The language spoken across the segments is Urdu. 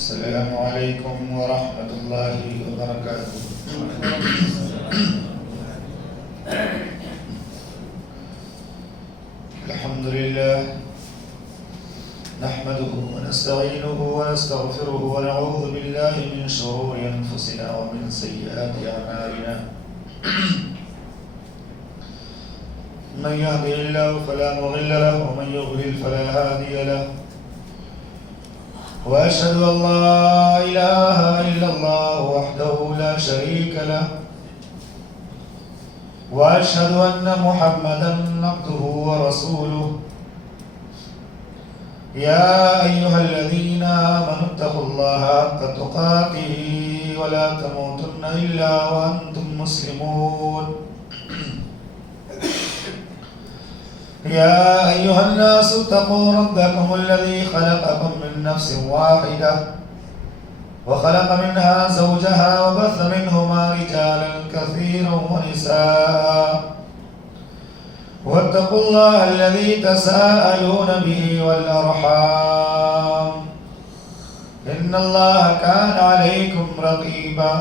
السلام علیکم ورحمۃ اللہ وبرکاتہ۔ الحمد للہ نحمده ونستعینه ونستغفره ونعوذ باللہ من شرور انفسنا ومن سیئات اعمالنا، من يهده الله فلا مضل له ومن يضلل فلا هادي له، وأشهد أن لا إله إلا الله وحده لا شريك له، وأشهد أن محمدا عبده ورسوله، يا أيها الذين آمنوا اتقوا الله حق تقاته ولا تموتن إلا وأنتم مسلمون، يا أيها الناس اتقوا ربكم الذي خلقكم من نفس واحدة وخلق منها زوجها وبث منهما رجالا كثيرا ونساء، واتقوا الله الذي تساءلون به والأرحام إن الله كان عليكم رقيبا،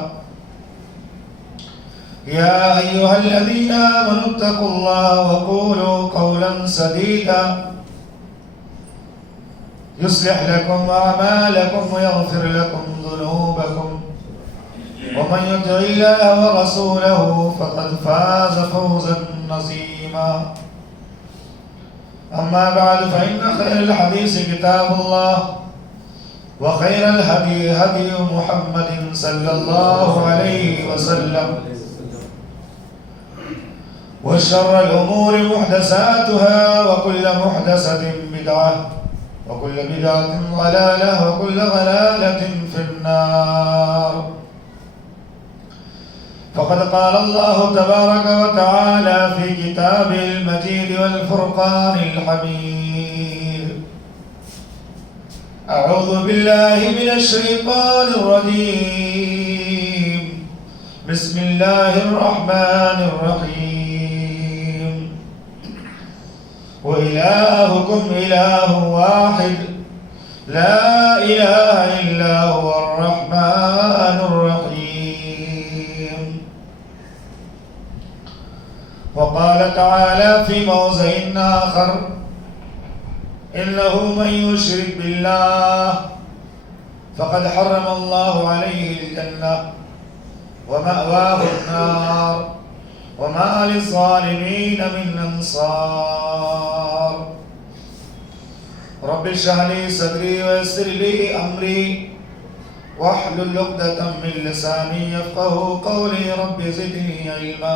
يا أيها الذين آمنوا اتقوا الله وقولوا قولا سديدا يصلح لكم أعمالكم ويغفر لكم ذنوبكم، ومن يطع الله ورسوله فقد فاز فوزا عظيما، أما بعد فإن خير الحديث كتاب الله، وخير الهدي هدي محمد صلى الله عليه وسلم، وشر الأمور محدثاتها وكل محدثة بدعة وكل بدعة ضلالة وكل ضلالة في النار، فقد قال الله تبارك وتعالى في كتابه المجيد والفرقان الحميد: أعوذ بالله من الشيطان الرجيم، بسم الله الرحمن الرحيم، وإلهكم إله واحد لا إله إلا هو الرحمن الرحيم، وقال تعالى في موضع آخر: إنه من يشرك بالله فقد حرم الله عليه الجنة ومأواه النار وما للظالمين من أنصار، رب اشرح لي صدري ويسر لي أمري واحلل عقدة من لساني يفقهوا قولي، رب زدني علما،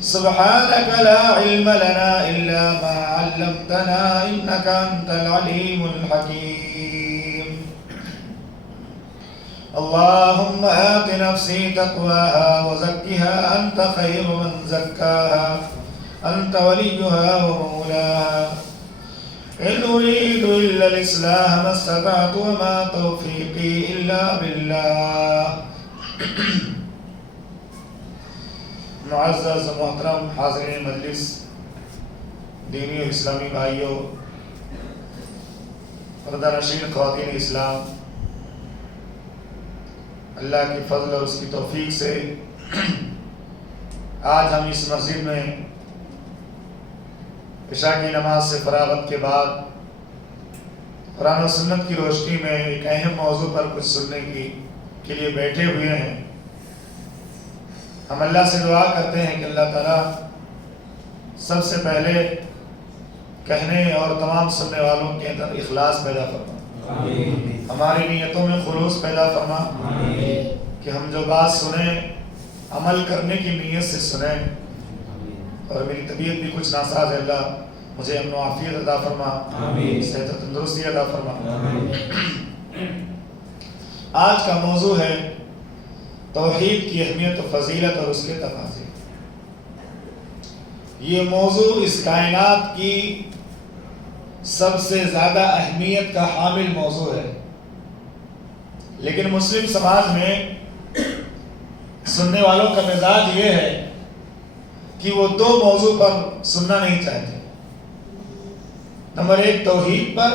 سبحانك لا علم لنا إلا ما علمتنا إنك أنت العليم الحكيم، اللهم آت نفسي تقواها وزكها أنت خير من زكاها أنت وليها ومولاها، إن أريد إلا الإصلاح ما استطعت وما توفيقي إلا بالله۔ معزز محترم حاضرین مجلس، دینی اور اسلامی بھائیوں، پردہ نشین خواتین اسلام، اللہ کی فضل اور اس کی توفیق سے آج ہم اس مسجد میں عشاء کی نماز سے فراغت کے بعد قرآن و سنت کی روشنی میں ایک اہم موضوع پر کچھ سننے کے لیے بیٹھے ہوئے ہیں۔ ہم اللہ سے دعا کرتے ہیں کہ اللہ تعالیٰ سب سے پہلے کہنے اور تمام سننے والوں کے اندر اخلاص پیدا فرما، ہماری نیتوں میں خلوص پیدا فرما، کہ ہم جو بات سنیں عمل کرنے کی نیت سے سنیں، اور میری طبیعت بھی کچھ ناساز ہے، اللہ مجھے امن و عافیت عطا فرما، صحت و تندرستی عطا فرما۔ آج کا موضوع ہے توحید کی اہمیت و فضیلت اور اس کے تقاضے۔ یہ موضوع اس کائنات کی سب سے زیادہ اہمیت کا حامل موضوع ہے، لیکن مسلم سماج میں سننے والوں کا مزاج یہ ہے کہ وہ دو موضوع پر سننا نہیں چاہتے، نمبر ایک توحید پر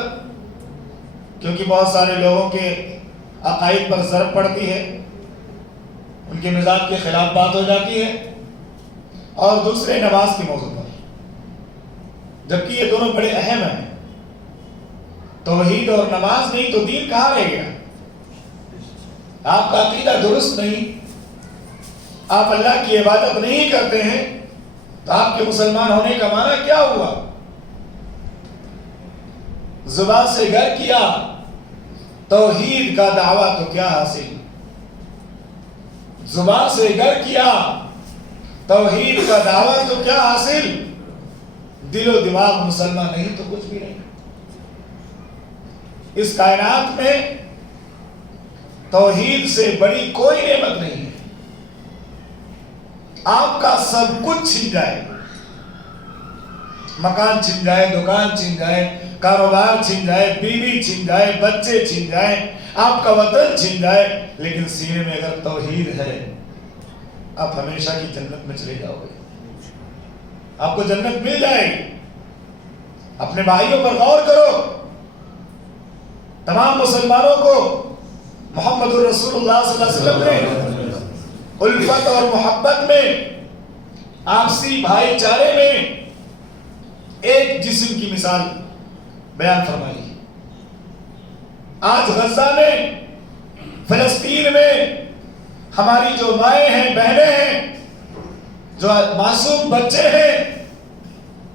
کیونکہ بہت سارے لوگوں کے عقائد پر ضرب پڑتی ہے، ان کے مزاج کے خلاف بات ہو جاتی ہے، اور دوسرے نماز کے موضوع پر، جبکہ یہ دونوں بڑے اہم ہیں۔ توحید اور نماز نہیں تو دین کہاں رہ گیا؟ آپ کا عقیدہ درست نہیں، آپ اللہ کی عبادت نہیں کرتے ہیں، تو آپ کے مسلمان ہونے کا معنی کیا ہوا؟ زبان سے گر کیا توحید کا دعویٰ تو کیا حاصل؟ زبان سے گر کیا توحید کا دعویٰ تو کیا حاصل؟ دل و دماغ مسلمان نہیں تو کچھ بھی نہیں۔ اس کائنات میں توحید سے بڑی کوئی نعمت نہیں ہے۔ آپ کا سب کچھ چھن جائے، مکان چھن جائے، دکان چھن جائے، کاروبار چھن جائے، بیوی چھن جائے، بچے چھن جائیں، آپ کا وطن چھن جائے، لیکن سینے میں اگر توحید ہے آپ ہمیشہ کی جنت میں چلے جاؤ گے، آپ کو جنت مل جائے گی۔ اپنے بھائیوں پر غور کرو، تمام مسلمانوں کو محمد الرسول اللہ صلی اللہ علیہ وسلم نے الفت اور محبت میں، آپسی بھائی چارے میں ایک جسم کی مثال بیان فرمائی۔ آج غزہ میں، فلسطین میں ہماری جو مائیں ہیں، بہنیں ہیں، جو معصوم بچے ہیں،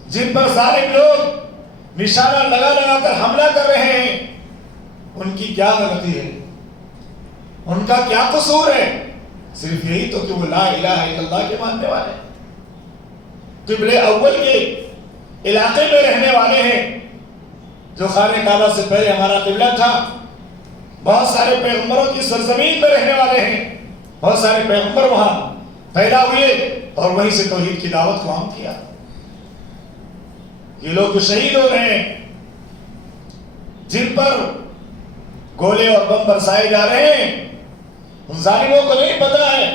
جن پر ظالم لوگ نشانہ لگا لگا کر حملہ کر رہے ہیں، ان کی کیا غلطی ہے؟ ان کا کیا قصور ہے؟ صرف یہی تو کہ وہ لا الہ الا اللہ کے ماننے والے ہیں، قبلہ اول کے علاقے میں رہنے والے ہیں، جو خانہ کعبہ سے پہلے ہمارا قبلہ تھا۔ بہت سارے پیغمبروں کی سرزمین میں رہنے والے ہیں، بہت سارے پیغمبر وہاں پیدا ہوئے اور وہیں سے توحید کی دعوت کو عام کیا۔ یہ لوگ جو شہید ہو رہے ہیں، جن پر گولے اور بم برسائے جا رہے ہیں، ان ظالموں کو نہیں پتا ہے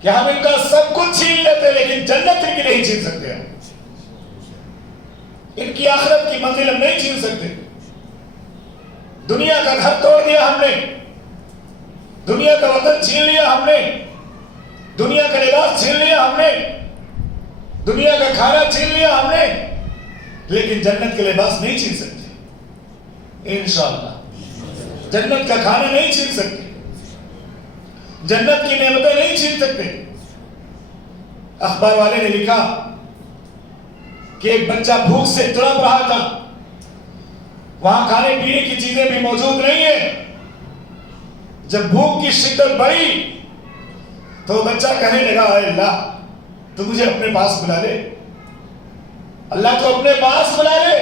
کہ ہم ان کا سب کچھ چھین لیتے لیکن جنت ان کی نہیں چھین سکتے، ان کی آخرت کی منزل ہم نہیں چھین سکتے۔ دنیا کا گھر توڑ دیا ہم نے، دنیا کا وطن چھین لیا ہم نے، دنیا کا لباس چھین لیا ہم نے، دنیا کا کھانا چھین لیا ہم نے، لیکن جنت کے لباس نہیں چھین سکتے انشاءاللہ۔ جنت کا کھانا نہیں چھین سکتے، جنت کی نعمتیں نہیں چھین سکتے۔ اخبار والے نے لکھا کہ ایک بچہ بھوک سے تڑپ رہا تھا، وہاں کھانے پینے کی چیزیں بھی موجود نہیں ہیں۔ جب بھوک کی شدت بڑھی تو بچہ کہنے لگا، اے اللہ تو مجھے اپنے پاس بلا لے، اللہ تو اپنے پاس بلا لے،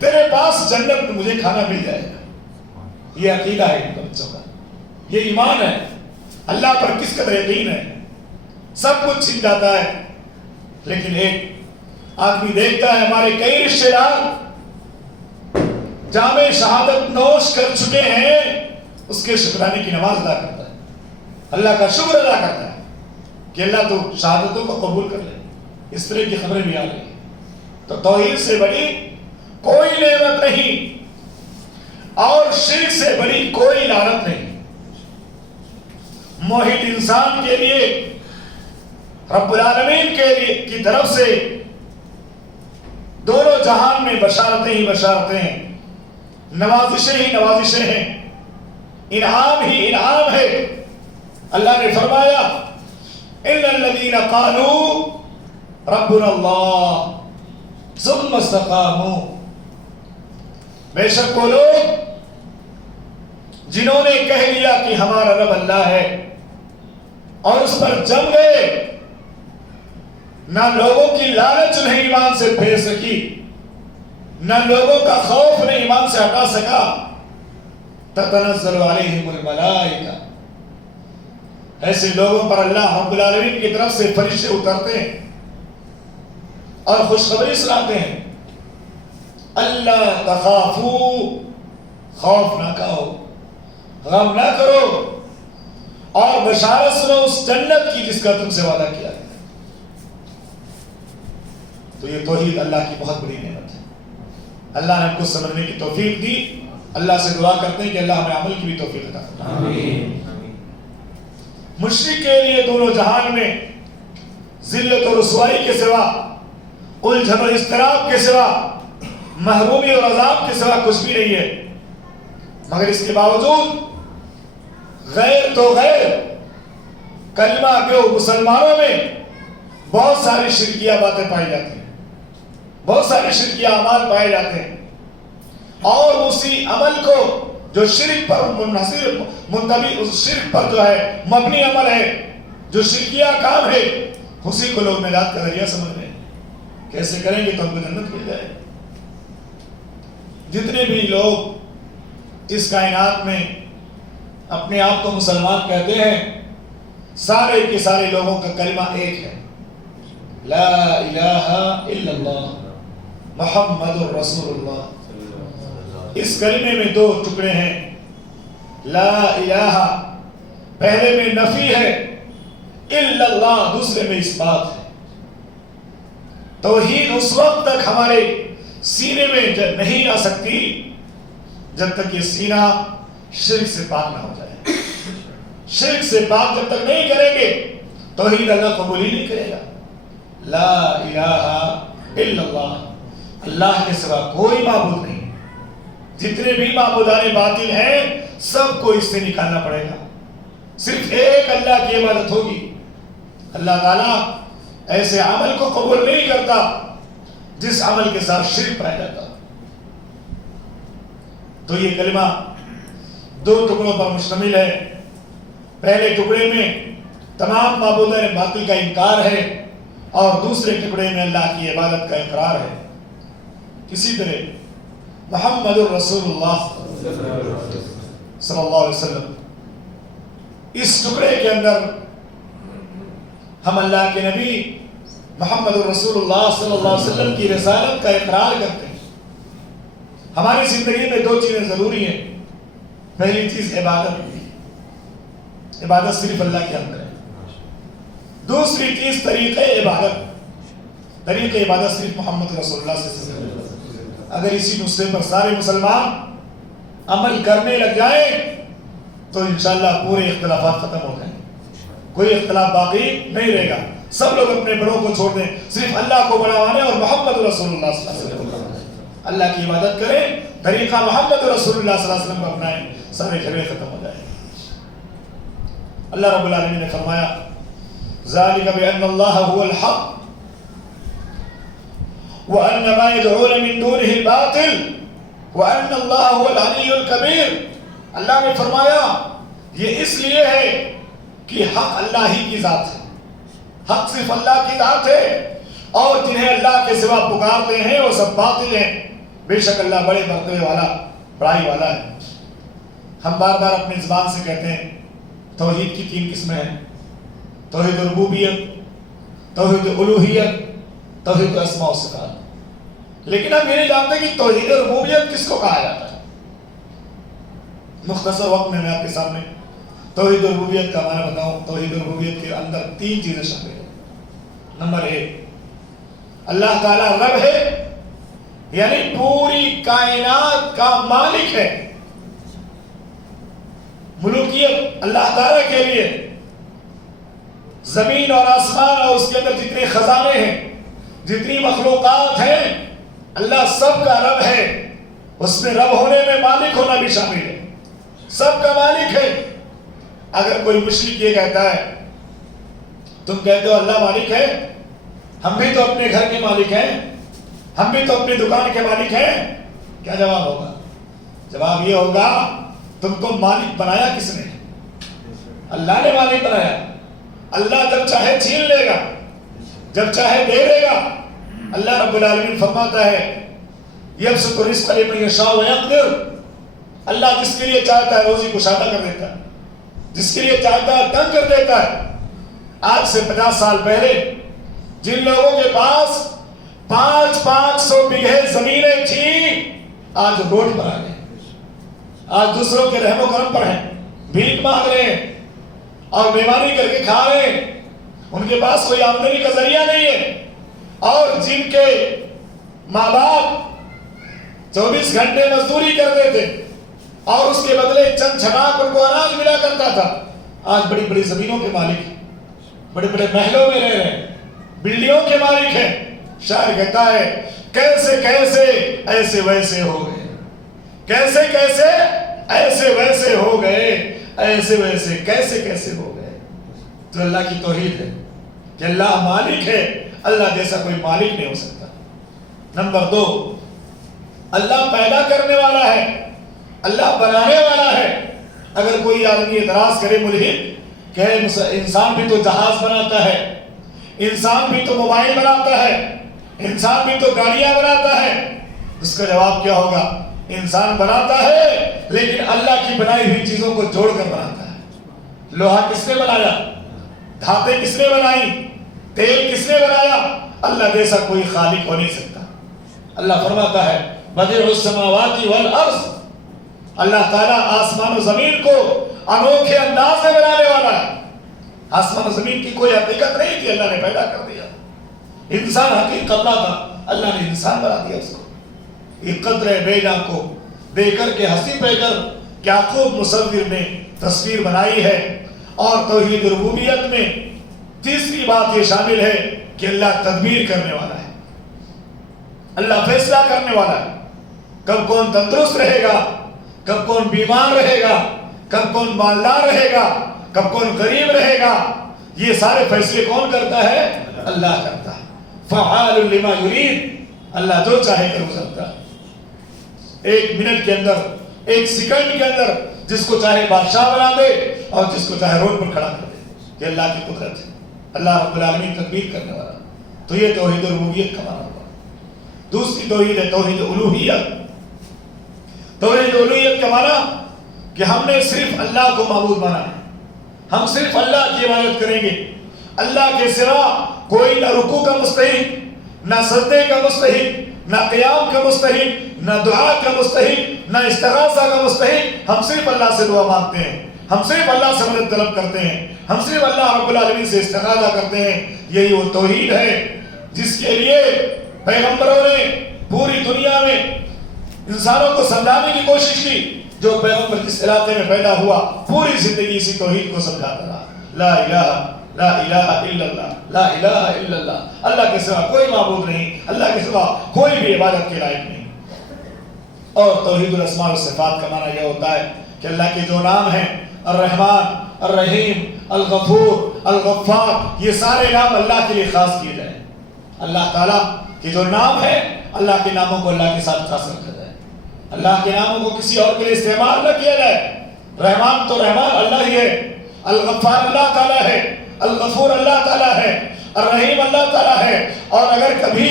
تیرے پاس جنت میں مجھے کھانا مل جائے گا۔ یہ عقیدہ ہے ان بچوں کا، یہ ایمان ہے، اللہ پر کس قدر یقین ہے۔ سب کچھ چھن جاتا ہے، لیکن ایک آدمی دیکھتا ہے ہمارے کئی رشتے دار جام شہادت نوش کر چکے ہیں، اس کے شکرانے کی نماز ادا کرتا ہے، اللہ کا شکر ادا کرتا ہے کہ اللہ تو شہادتوں کو قبول کر لے۔ اس طرح کی خبریں بھی آ رہی ہیں۔ تو توحید سے بڑی کوئی نعمت نہیں اور شرک سے بڑی کوئی لعنت نہیں۔ موحد انسان کے لیے رب العالمین کے لیے کی طرف سے دونوں جہان میں بشارتیں ہی بشارتیں ہیں، نوازشیں ہی نوازشیں ہیں، انعام ہی انعام ہے۔ اللہ نے فرمایا ان الذین قالوا ربنا اللہ ثم استقاموا، بے شک وہ لوگ جنہوں نے کہہ لیا کہ ہمارا رب اللہ ہے اور اس پر جم گئے، نہ لوگوں کی لالچ انہیں ایمان سے پھیر سکی، نہ لوگوں کا خوف انہیں ایمان سے ہٹا سکا۔ تتنزل علیہم الملائکہ، ایسے لوگوں پر اللہ رب العالمین کی طرف سے فرشتے اترتے ہیں اور خوشخبری سناتے ہیں، اللہ تخافو، خوف نہ کھاؤ، غم نہ کرو، اور بشارت سنو اس جنت کی جس کا تم سے وعدہ کیا ہے۔ تو یہ توحید اللہ کی بہت بڑی نعمت ہے۔ اللہ نے ہم کو سمجھنے کی توفیق دی اللہ سے دعا کرتے ہیں کہ اللہ ہمیں عمل کی بھی توفیق عطا فرمائے۔ مشرک کے لیے دونوں جہان میں ذلت اور رسوائی کے سوا، الجھن اور اضطراب کے سوا، محرومی اور عذاب کے سوا کچھ بھی نہیں ہے، مگر اس کے باوجود غیر تو غیر کلمہ گو مسلمانوں میں بہت ساری شرکیہ باتیں پائی جاتی ہیں، بہت سارے شرکیہ اعمال پائے جاتے ہیں، اور اسی عمل کو جو شرک پر منحصر منتبی، اس شرک پر جو ہے مبنی عمل ہے، جو شرکیہ کام ہے، اسی کو لوگ نجات کا ذریعہ سمجھ رہے ہیں۔ کیسے کریں گے تو ہم کو جنت مل جائے۔ جتنے بھی لوگ اس کائنات میں اپنے آپ کو مسلمان کہتے ہیں، سارے کے سارے لوگوں کا کلمہ ایک ہے، لا الہ الا اللہ محمد الرسول اللہ۔ اس کلمے میں دو ٹکڑے ہیں، لا الہ پہلے میں نفی ہے، الا اللہ دوسرے میں اس بات ہے۔ توحید اس وقت تک ہمارے سینے میں جب نہیں آ سکتی جب تک یہ سینہ شرک سے پاک نہ ہو جائے۔ شرک سے پاک جب تک نہیں کریں گے توحید اللہ قبول ہی نہیں کرے گا۔ لا الہ الا اللہ، اللہ کے سوا کوئی معبود نہیں۔ جتنے بھی معبودان باطل ہیں سب کو اس سے نکالنا پڑے گا، صرف ایک اللہ کی عبادت ہوگی۔ اللہ تعالیٰ ایسے عمل کو قبول نہیں کرتا جس عمل کے ساتھ شرک پایا جاتا۔ تو یہ کلمہ دو ٹکڑوں پر مشتمل ہے۔ پہلے ٹکڑے میں تمام معبودان باطل کا انکار ہے، اور دوسرے ٹکڑے میں اللہ کی عبادت کا اقرار ہے۔ اسی طرح محمد الرسول اللہ صلی اللہ علیہ وسلم، اس ٹکڑے کے اندر ہم اللہ کے نبی محمد الرسول اللہ صلی اللہ علیہ وسلم کی رسالت کا اقرار کرتے ہیں۔ ہماری زندگی میں دو چیزیں ضروری ہیں۔ پہلی چیز عبادت، عبادت صرف اللہ کے اندر ہے۔ دوسری چیز طریقہ عبادت، طریقہ عبادت صرف محمد رسول اللہ صلی اللہ علیہ وسلم۔ اگر اسی نسخے پر سارے مسلمان عمل کرنے لگ جائیں تو انشاءاللہ پورے اختلافات ختم ہو جائیں، کوئی اختلاف باقی نہیں رہے گا۔ سب لوگ اپنے بڑوں کو چھوڑ دیں، صرف اللہ کو بڑا مانیں اور محمد رسول اللہ صلی اللہ علیہ وسلم، اللہ کی عبادت کریں، طریقہ محمد رسول اللہ صلی اللہ علیہ وسلم کو اپنائیں، سارے جھگڑے ختم ہو جائیں۔ اللہ رب العالمین نے فرمایا ذَلِكَ بِأَنَّ اللَّهَ هُوَ الْحَقُّ وَأَنَّ مَا يَدْعُونَ مِن دُونِهِ الْبَاطِلُ وَأَنَّ اللَّهَ هُوَ الْعَلِيُّ الْكَبِيرُ۔ اللہ نے فرمایا یہ اس لیے ہے کہ حق اللہ ہی کی ذات ہے، حق صرف اللہ کی ذات ہے، اور جنہیں اللہ کے سوا پکارتے ہیں وہ سب باطل ہیں۔ بے شک اللہ بڑے مرتبے والا، بڑائی والا ہے۔ ہم بار بار اپنی زبان سے کہتے ہیں توحید کی تین قسمیں ہیں، توحید ربوبیت، توحید الوہیت، توحید اسماء و صفات، لیکن ہم یہ نہیں جانتے کہ توحید ربوبیت کس کو کہا جاتا ہے۔ مختصر وقت میں آپ کے سامنے توحید ربوبیت کا معنی بتاؤں۔ توحید ربوبیت کے اندر تین چیزیں شامل ہیں۔ نمبر ایک، اللہ تعالیٰ رب ہے، یعنی پوری کائنات کا مالک ہے۔ ملوکیت اللہ تعالیٰ کے لیے، زمین اور آسمان اور اس کے اندر جتنے خزانے ہیں، جتنی مخلوقات ہیں، اللہ سب کا رب ہے۔ اس میں رب ہونے میں مالک ہونا بھی شامل ہے، سب کا مالک ہے۔ اگر کوئی مشرک یہ کہتا ہے، تم کہتے ہو اللہ مالک ہے، ہم بھی تو اپنے گھر کے مالک ہیں، ہم بھی تو اپنی دکان کے مالک ہیں، کیا جواب ہوگا؟ جواب یہ ہوگا تم کو مالک بنایا کس نے؟ اللہ نے مالک بنایا۔ اللہ جب چاہے چھین لے گا، جب چاہے دے دے گا۔ اللہ رب العالمین فرماتا ہے یبسط الرزق لمن یشاء ویقدر، اللہ جس کے لیے چاہتا ہے روزی کشادہ کر دیتا ہے، جس کے لیے چاہتا ہے تنگ کر دیتا ہے۔ آج سے 50 سال پہلے جن لوگوں کے پاس 500 بیگھے زمینیں تھیں، آج روڈ پر آ گئے، آج دوسروں کے رحم و کرم پر ہیں، بھیک مانگ رہے ہیں اور بیماری کر کے کھا رہے ہیں۔ ان کے پاس کوئی آمدنی کا ذریعہ نہیں ہے، اور جن کے ماں باپ 24 گھنٹے مزدوری کرتے تھے، اور اس کے بدلے چند چھناک ان کو اناج ملا کرتا تھا. آج بڑی بڑی زمینوں کے مالک ہیں, بڑے بڑے محلوں میں رہ رہے ہیں, بلڈنگوں کے مالک ہیں. شاعر کہتا ہے کیسے کیسے ایسے ویسے ہو گئے, کیسے کیسے ایسے ویسے ہو گئے, ایسے ویسے کیسے کیسے ہو گئے. تو اللہ کی توحید ہے کہ اللہ مالک ہے, اللہ جیسا کوئی مالک نہیں ہو سکتا. نمبر 2, اللہ پیدا کرنے والا ہے, اللہ بنانے والا ہے. اگر کوئی آدمی اعتراض کرے ملحد کہ انسان بھی تو جہاز بناتا ہے, انسان بھی تو موبائل بناتا ہے, انسان بھی تو گاڑیاں بناتا ہے, اس کا جواب کیا ہوگا؟ انسان بناتا ہے لیکن اللہ کی بنائی ہوئی چیزوں کو جوڑ کر بناتا ہے. لوہا کس نے بنایا؟ دھاتیں کس نے بنائی؟ تیل کس نے بنایا؟ اللہ جیسا کوئی خالق ہو نہیں سکتا. اللہ فرماتا ہے بدیع السماوات والارض, اللہ تعالیٰ آسمان و زمین کو انوکھے انداز میں بنانے والا ہے. آسمان و زمین کی کوئی حقیقت نہیں تھی, اللہ نے پیدا کر دیا. انسان حقیقت نہ تھا, اللہ نے انسان بنا دیا اس کو. ایک قدر بینا کو دے کر کے ہنسی پہ کر کیا خوب مصور نے تصویر بنائی ہے. اور توحید ربوبیت میں تیسری بات یہ شامل ہے کہ اللہ تدبیر کرنے والا ہے, اللہ فیصلہ کرنے والا ہے. کب کون تندرست رہے گا, کب کون بیمار رہے گا, کب کون مالدار رہے گا, کب کون غریب رہے گا, یہ سارے فیصلے کون کرتا ہے؟ اللہ کرتا ہے. فعال لما یرید, اللہ جو چاہے کر گزرتا ہے. ایک منٹ کے اندر, ایک سیکنڈ کے اندر جس کو چاہے بادشاہ بنا دے اور جس کو چاہے روڈ پر کھڑا کر دے. یہ اللہ کی قدرت ہے, اللہ رب العالمین تدبیر کرنے والا. تو یہ توحید ربوبیت کا معنی ہوا. دوسری توحید ہے توحید الوہیت. توحید الوہیت کا معنی کہ ہم نے صرف اللہ کو معبود مانا ہے, ہم صرف اللہ کی عبادت کریں گے. اللہ کے سوا کوئی نہ رکوع کا مستحق, نہ سجدے کا مستحق, نہ قیام کا مستحق, نہ دعا کا مستحق, نہ استغاثہ کا مستحق. ہم صرف اللہ سے دعا مانگتے ہیں, ہم صرف اللہ سے مدد طلب کرتے ہیں, ہم صرف اللہ رب العالمین سے استغاثہ کرتے ہیں. یہی وہ توحید ہے جس کے لیے پیغمبروں نے پوری دنیا میں انسانوں کو سمجھانے کی کوشش کی. جو پیغمبر جس علاقے میں پیدا ہوا پوری زندگی اسی توحید کو سمجھاتا رہا. لا الہ الا اللہ, لا الہ الا اللہ, اللہ کے سوا کوئی معبود نہیں, اللہ کے سوا کوئی بھی عبادت کے لائق نہیں. اور توحید الاسماء والصفات کا معنی یہ ہوتا ہے کہ اللہ کے جو نام ہیں الرحمن, الرحیم, الغفور, الغفار, یہ سارے نام اللہ کے لیے خاص کیے جائیں. اللہ تعالیٰ کے جو نام ہیں اللہ کے ناموں کو اللہ کے ساتھ خاص رکھا جائے, اللہ کے ناموں کو کسی اور کے لیے استعمال نہ کیا جائے. رحمان تو رحمان اللہ ہی ہے, الغفار اللہ تعالیٰ ہے, الغفور اللہ تعالیٰ ہے, الرحیم اللہ تعالیٰ ہے. اور اگر کبھی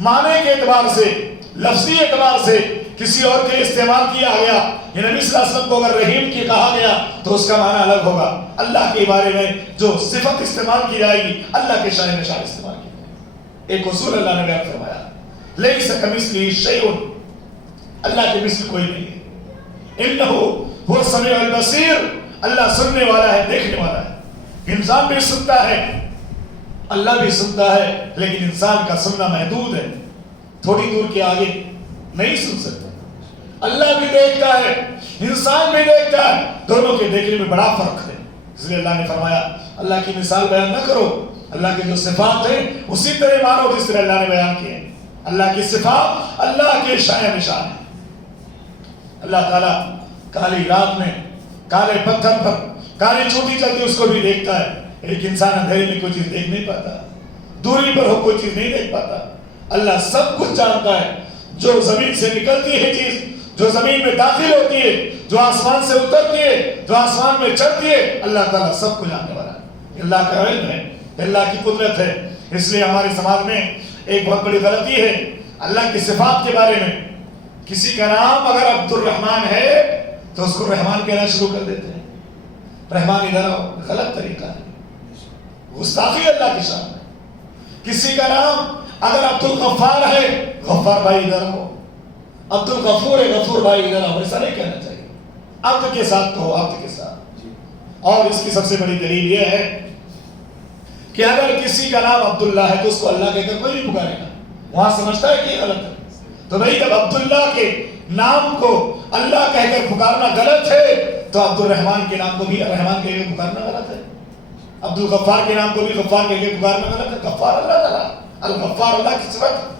معنی کے اعتبار سے, لفظی اعتبار سے کسی اور کے لیے استعمال کیا گیا, یہ نبی صلی اللہ علیہ وسلم کو اگر رحیم کی کہا گیا تو اس کا معنی الگ ہوگا. اللہ کے بارے میں جو صفت استعمال کی جائے گی اللہ کے شان نشان استعمال کی جائے گی. ایک اصول اللہ نے بیان فرمایا, لیس کمثلہ شیء, اللہ کے مثل کوئی نہیں ہے. انہ هو السمیع البصیر, اللہ سننے والا ہے, دیکھنے والا ہے. انسان بھی سنتا ہے, اللہ بھی سنتا ہے, لیکن انسان کا سننا محدود ہے, تھوڑی دور کے آگے نہیں سن سکتا. اللہ بھی دیکھتا ہے, انسان بھی دیکھتا ہے, دونوں کے دیکھنے میں بڑا فرق ہے. اس لیے اللہ نے فرمایا اللہ کی مثال بیان نہ کرو, اللہ کے جو صفات ہیں اسی طرح مانو جس طرح اللہ نے بیان کیے. اللہ کی صفات اللہ کے شان نشان ہے. اللہ تعالیٰ کالی رات میں کالے پتھر پر کالی چوٹی چلتی اس کو بھی دیکھتا ہے. ایک انسان اندھیرے میں کوئی چیز دیکھ نہیں پاتا, دوری پر ہو کوئی چیز نہیں دیکھ پاتا. اللہ سب کچھ جانتا ہے. جو زمین سے نکلتی ہے چیز, جو زمین میں داخل ہوتی ہے, جو آسمان سے اترتی ہے, جو آسمان میں چڑھتی ہے, اللہ تعالیٰ سب کو جاننے والا ہے. اللہ کا علم ہے, اللہ کی قدرت ہے. اس لیے ہمارے سماج میں ایک بہت بڑی غلطی ہے اللہ کی صفات کے بارے میں. کسی کا نام اگر عبد الرحمن ہے تو اس کو رحمان کہنا شروع کر دیتے ہیں. رحمان ادھر آؤ, غلط طریقہ ہے, گستاخی اللہ کی شان ہے. کسی کا نام اگر عبد الغفار ہے, غفار بھائی ادھر آؤ, عبد الغفور ہے, غفور بھائی ادھر آؤ, ایسا نہیں کہنا چاہیے. عبد کے ساتھ کہو, عبد کے ساتھ. اور اس کی سب سے بڑی دلیل یہ ہے کہ اگر کسی کا نام عبداللہ ہے تو اس کو اللہ کہہ کر کوئی نہیں پکارے گا, وہاں سمجھتا ہے کہ یہ غلط ہے. تو بھائی جب عبداللہ کے نام کو اللہ کہہ کر پکارنا غلط ہے تو عبد الرحمن کے نام کو بھی رحمان کہہ کے پکارنا غلط ہے، عبد الغفار کے نام کو بھی غفار کہہ کے پکارنا غلط ہے۔ غفار اللہ تعالیٰ، الغفار اللہ کی صفت ہے،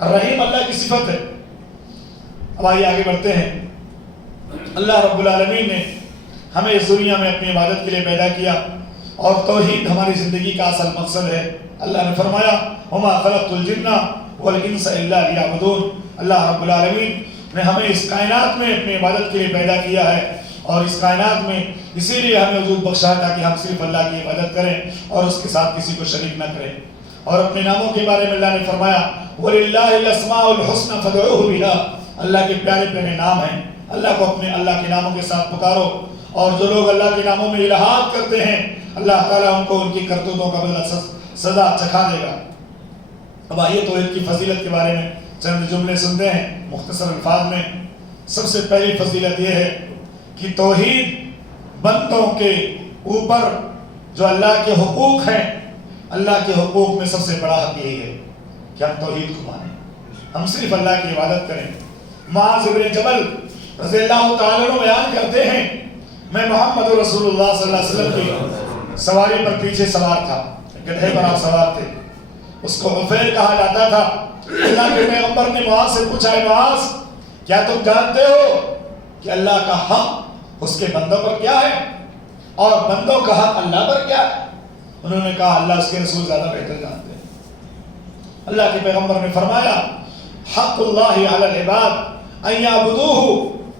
الرحیم اللہ کی صفت ہے۔ اب آئیے آگے بڑھتے ہیں۔ اللہ رب العالمین نے ہمیں اس دنیا میں اپنی عبادت کے لیے پیدا کیا اور توحید ہماری زندگی کا اصل مقصد ہے۔ اللہ نے فرمایا وما خلقت الجن والانس الا لیعبدون۔ اللہ رب العالمین نے ہمیں اس کائنات میں اپنی عبادت کے لیے پیدا کیا ہے اور اس کائنات میں اسی لیے ہمیں وجود بخشا تاکہ ہم صرف اللہ کی عبادت کریں اور اس کے ساتھ کسی کو شریک نہ کریں۔ اور اپنے ناموں کے بارے میں اللہ نے فرمایا وَلِلَّهِ الْأَسْمَاءُ الْحُسْنَى فَادْعُوهُ بِهَا۔ اللہ کے پیارے پیارے نام ہیں، اللہ کو اپنے اللہ کے ناموں کے ساتھ پکارو، اور جو لوگ اللہ کے ناموں میں الہات کرتے ہیں اللہ تعالیٰ ان کو ان کی کرتوتوں کا بدلہ سزا چکھا دے گا۔ اب آئیے توحید کی فضیلت کے بارے میں چند جملے سنتے ہیں مختصر الفاظ میں۔ سب سے پہلی فضیلت یہ ہے کہ توحید بندوں کے اوپر جو اللہ کے حقوق ہیں، اللہ کے حقوق میں سب سے بڑا حق یہی ہے کہ ہم توحید کو مانیں، ہم صرف اللہ کی عبادت کریں۔ معاذ بن جبل رضی اللہ تعالیٰ عنہ بیان کرتے ہیں میں محمد رسول اللہ صلی اللہ علیہ وسلم کی سواری پر پیچھے سوار تھا، گدھے پر آپ سوار تھے، اس کو عفیر کہا جاتا تھا۔ اللہ کے پیغمبر نے معاذ سے پوچھا ہے معاذ کیا تم جانتے ہو کہ اللہ کا حق اس کے بندوں پر کیا ہے اور بندوں کا حق اللہ پر کیا ہے؟ انہوں نے کہا اللہ اس کے رسول زیادہ بہتر جانتے ہیں۔ اللہ کے پیغمبر نے فرمایا حق اللہ علی العباد ان یعبدوہ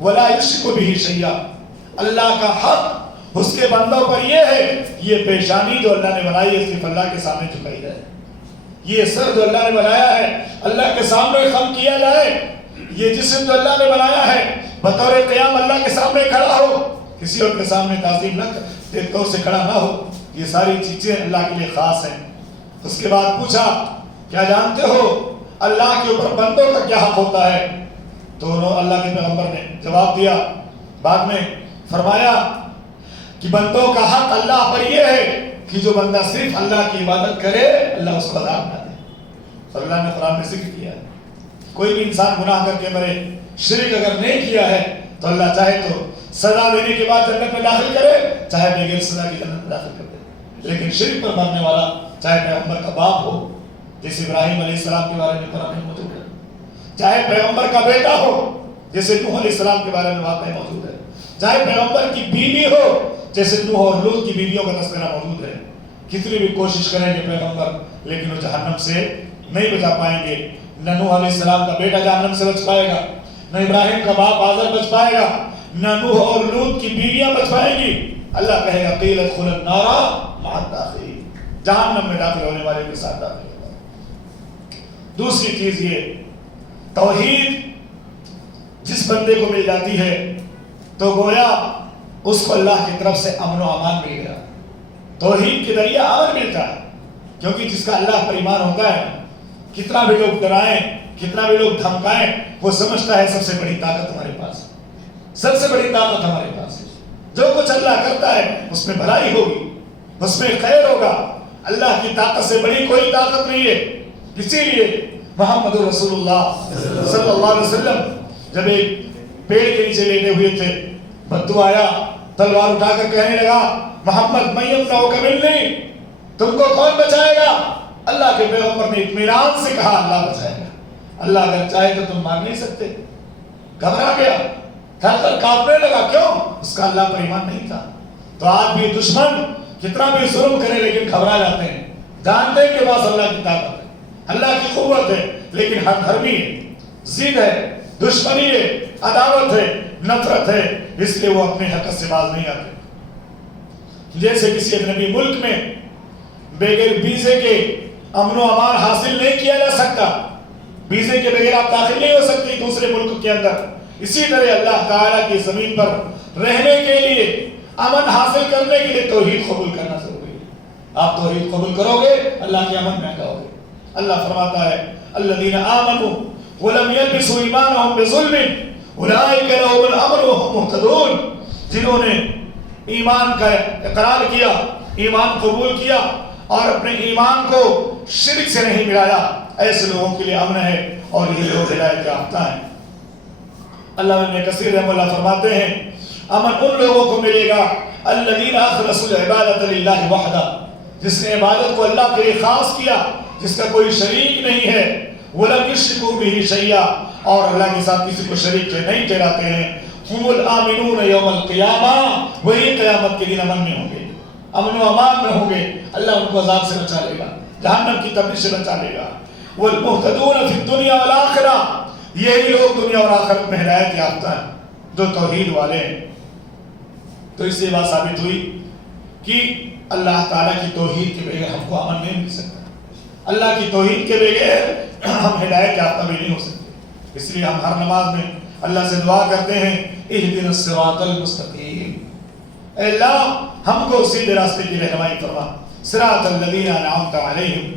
ولا یشرکوا بہ شیئا۔ اللہ کا حق اس کے بندوں پر یہ ہے یہ پیشانی جو اللہ نے بنائی ہے صرف اللہ کے سامنے جھکائی جائے، یہ سر جو اللہ نے بنایا ہے اللہ کے سامنے خم کیا جائے، یہ جسم جو اللہ نے بنایا ہے بطور قیام اللہ کے سامنے کھڑا ہو، کسی اور کے سامنے تعظیم نہ دیکھ سے کھڑا نہ ہو، یہ ساری چیزیں اللہ کے لیے خاص ہیں۔ اس کے بعد پوچھا کیا جانتے ہو اللہ کے اوپر بندوں کا کیا حق ہوتا ہے؟ تو اللہ کے پیغمبر نے جواب دیا، بعد میں فرمایا کہ بندوں کا حق اللہ پر یہ ہے کہ جو بندہ صرف اللہ کی عبادت کرے اللہ اس کو عذاب نہ دے۔ اور اللہ نے قرآن میں ذکر کیا ہے کوئی بھی انسان گناہ کر کے مرے، شرک اگر نہیں کیا ہے تو اللہ چاہے تو سزا دینے کے بعد جنت میں داخل کرے، چاہے بغیر سزا کی جنت میں داخل کر دے۔ لیکن شرک پر مرنے والا چاہے پیغمبر کا باپ ہو جیسے ابراہیم علیہ السلام کے بارے میں قرآن میں موجود ہے، چاہے پیغمبر کا بیٹا ہو جیسے نوح علیہ السلام کے بارے میں واقعہ موجود ہے، چاہے پیغمبر کی بیوی ہو جیسے نوح اور لوط کی بیویوں کا تذکرہ موجود ہے۔ کتنی بھی کوشش کریں گے پیغمبر لیکن وہ جہنم سے نہیں بچا پائیں گے۔ نہ نوح علیہ السلام کا بیٹا جہنم سے بچ پائے گا، نہ ابراہیم کا باپ آزر بچ پائے گا، نہ نوح اور لوط کی بیویاں بچ پائیں گی۔ اللہ کہے گا قیل ادخلوا النار مع الداخلین، جہنم میں داخل ہونے والے کے ساتھ داخل ہوگا۔ دوسری چیز یہ توحید جس بندے کو مل جاتی ہے تو گویا اس کو اللہ کی طرف سے امن و امان مل گیا۔ توحید کے ذریعے امن ملتا ہے کیونکہ جس کا اللہ پر ایمان ہوتا ہے کتنا بھی لوگ ڈرائیں کتنا بھی لوگ دھمکائیں وہ سمجھتا ہے سب سے بڑی طاقت ہمارے پاس، سب سے بڑی طاقت ہمارے پاس ہے، جو کچھ اللہ کرتا ہے اس میں بھلائی ہوگی، اس میں خیر ہوگا، اللہ کی طاقت سے بڑی کوئی طاقت نہیں ہے۔ اسی لیے محمد رسول اللہ صلی اللہ علیہ وسلم جب ایک پیڑ کے نیچے لیٹے ہوئے تھے بدو آیا، تلوار اٹھا کر کہنے لگا محمد میں یمنعک منی، تم کو کون بچائے گا؟ اللہ کے پیغمبر نے اطمینان سے کہا اللہ بچائے گا، اللہ اگر چاہے تو تم مار نہیں سکتے۔ گھبرا گیا، تھر تھر کانپنے لگا، کیوں؟ اس کا اللہ پر ایمان نہیں تھا۔ تو آج بھی دشمن کتنا بھی ظلم کرے لیکن گھبرا جاتے ہیں، جانتے ہیں کہ پاس اللہ کی طاقت ہے، اللہ کی قوت ہے، لیکن ہر دھرمی ہے، ضد ہے، دشمنی ہے، عداوت ہے، نفرت ہے، اس لیے وہ اپنے حرکت سے باز نہیں آتے۔ جیسے کسی اجنبی ملک میں بغیر ویزے کے امن و امان حاصل نہیں کیا جا سکتا، ویزے کے بغیر آپ داخل نہیں ہو سکتے دوسرے ملک کے اندر، اسی طرح اللہ تعالیٰ کی زمین پر رہنے کے لیے امن حاصل کرنے کے لیے توحید قبول کرنا ضروری ہے۔ آپ توحید قبول کرو گے اللہ کے امن میں آؤ گے۔ اللہ فرماتا ہے الذین آمنوا ولم یلبسوا ایمانهم بظلم اولئک لهم الامن وهم مہتدون، جنہوں نے ایمان کا اقرار کیا، ایمان قبول کیا اور اپنے ایمان کو شرک سے نہیں ملایا، ایسے لوگوں کے لیے امن ہے اور یہ لوگ ہدایت یافتہ ہیں۔ اللہ ابن کثیر رحمہ اللہ فرماتے ہیں امن ان لوگوں کو ملے گا الذین اخلصوا العبادۃ للہ وحدہ، جس نے عبادت کو اللہ کے لیے خاص کیا، جس کا کوئی شریک نہیں ہے، وَلَمْ يُشْرِكُوا بِهِ شَيْئًا، اور اللہ کے ساتھ کسی کو شریک نہیں ٹھہراتے ہیں، هُمُ الْآمِنُونَ يَوْمَ الْقِيَامَةِ، وہی قیامت کے دن امن میں ہوں گے، امن و امان میں ہوں گے، اللہ ان کو عذاب سے بچا لے گا، جہنم کی تپش سے بچا لے گا۔ وَالْمُهْتَدُونَ فِي الدُّنْيَا وَالْآخِرَةِ، یہی لوگ دنیا اور آخرت میں ہدایت یافتہ ہیں جو توحید والے ہیں۔ تو اس سے بات ثابت ہوئی کہ اللہ تعالیٰ کی توحید کے بغیر ہم کو امن نہیں مل سکتا، اللہ کی توحید کے بغیر ہم ہدایت یافتہ بھی نہیں ہو سکتے۔ اس لیے ہم ہر نماز میں اللہ سے دعا کرتے ہیں اہدنا الصراط المستقیم، اے اللہ ہم کو سیدھے راستے کی رہنمائی فرما، صراط الذین انعمت علیہم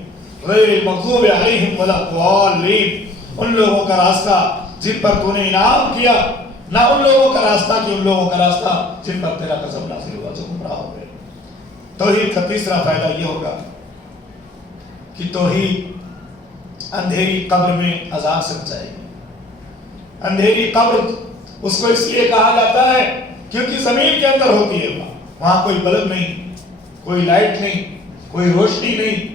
غیر المغضوب علیہم ولا الضالین، ان لوگوں کا راستہ جن پر تو نے انعام کیا، نہ ان لوگوں کا راستہ کہ ان لوگوں کا راستہ جن پر تیرا غضب نازل ہوا، جو گمراہ ہو گئے۔ توحید کا تیسرا فائدہ یہ ہوگا کہ توحید اندھیری قبر میں عذاب سے بچائے گی۔ اندھیری قبر اس کو اس لیے کہا جاتا ہے کیونکہ زمین کے اندر ہوتی ہے، وہاں کوئی بلب نہیں، کوئی لائٹ نہیں، کوئی روشنی نہیں،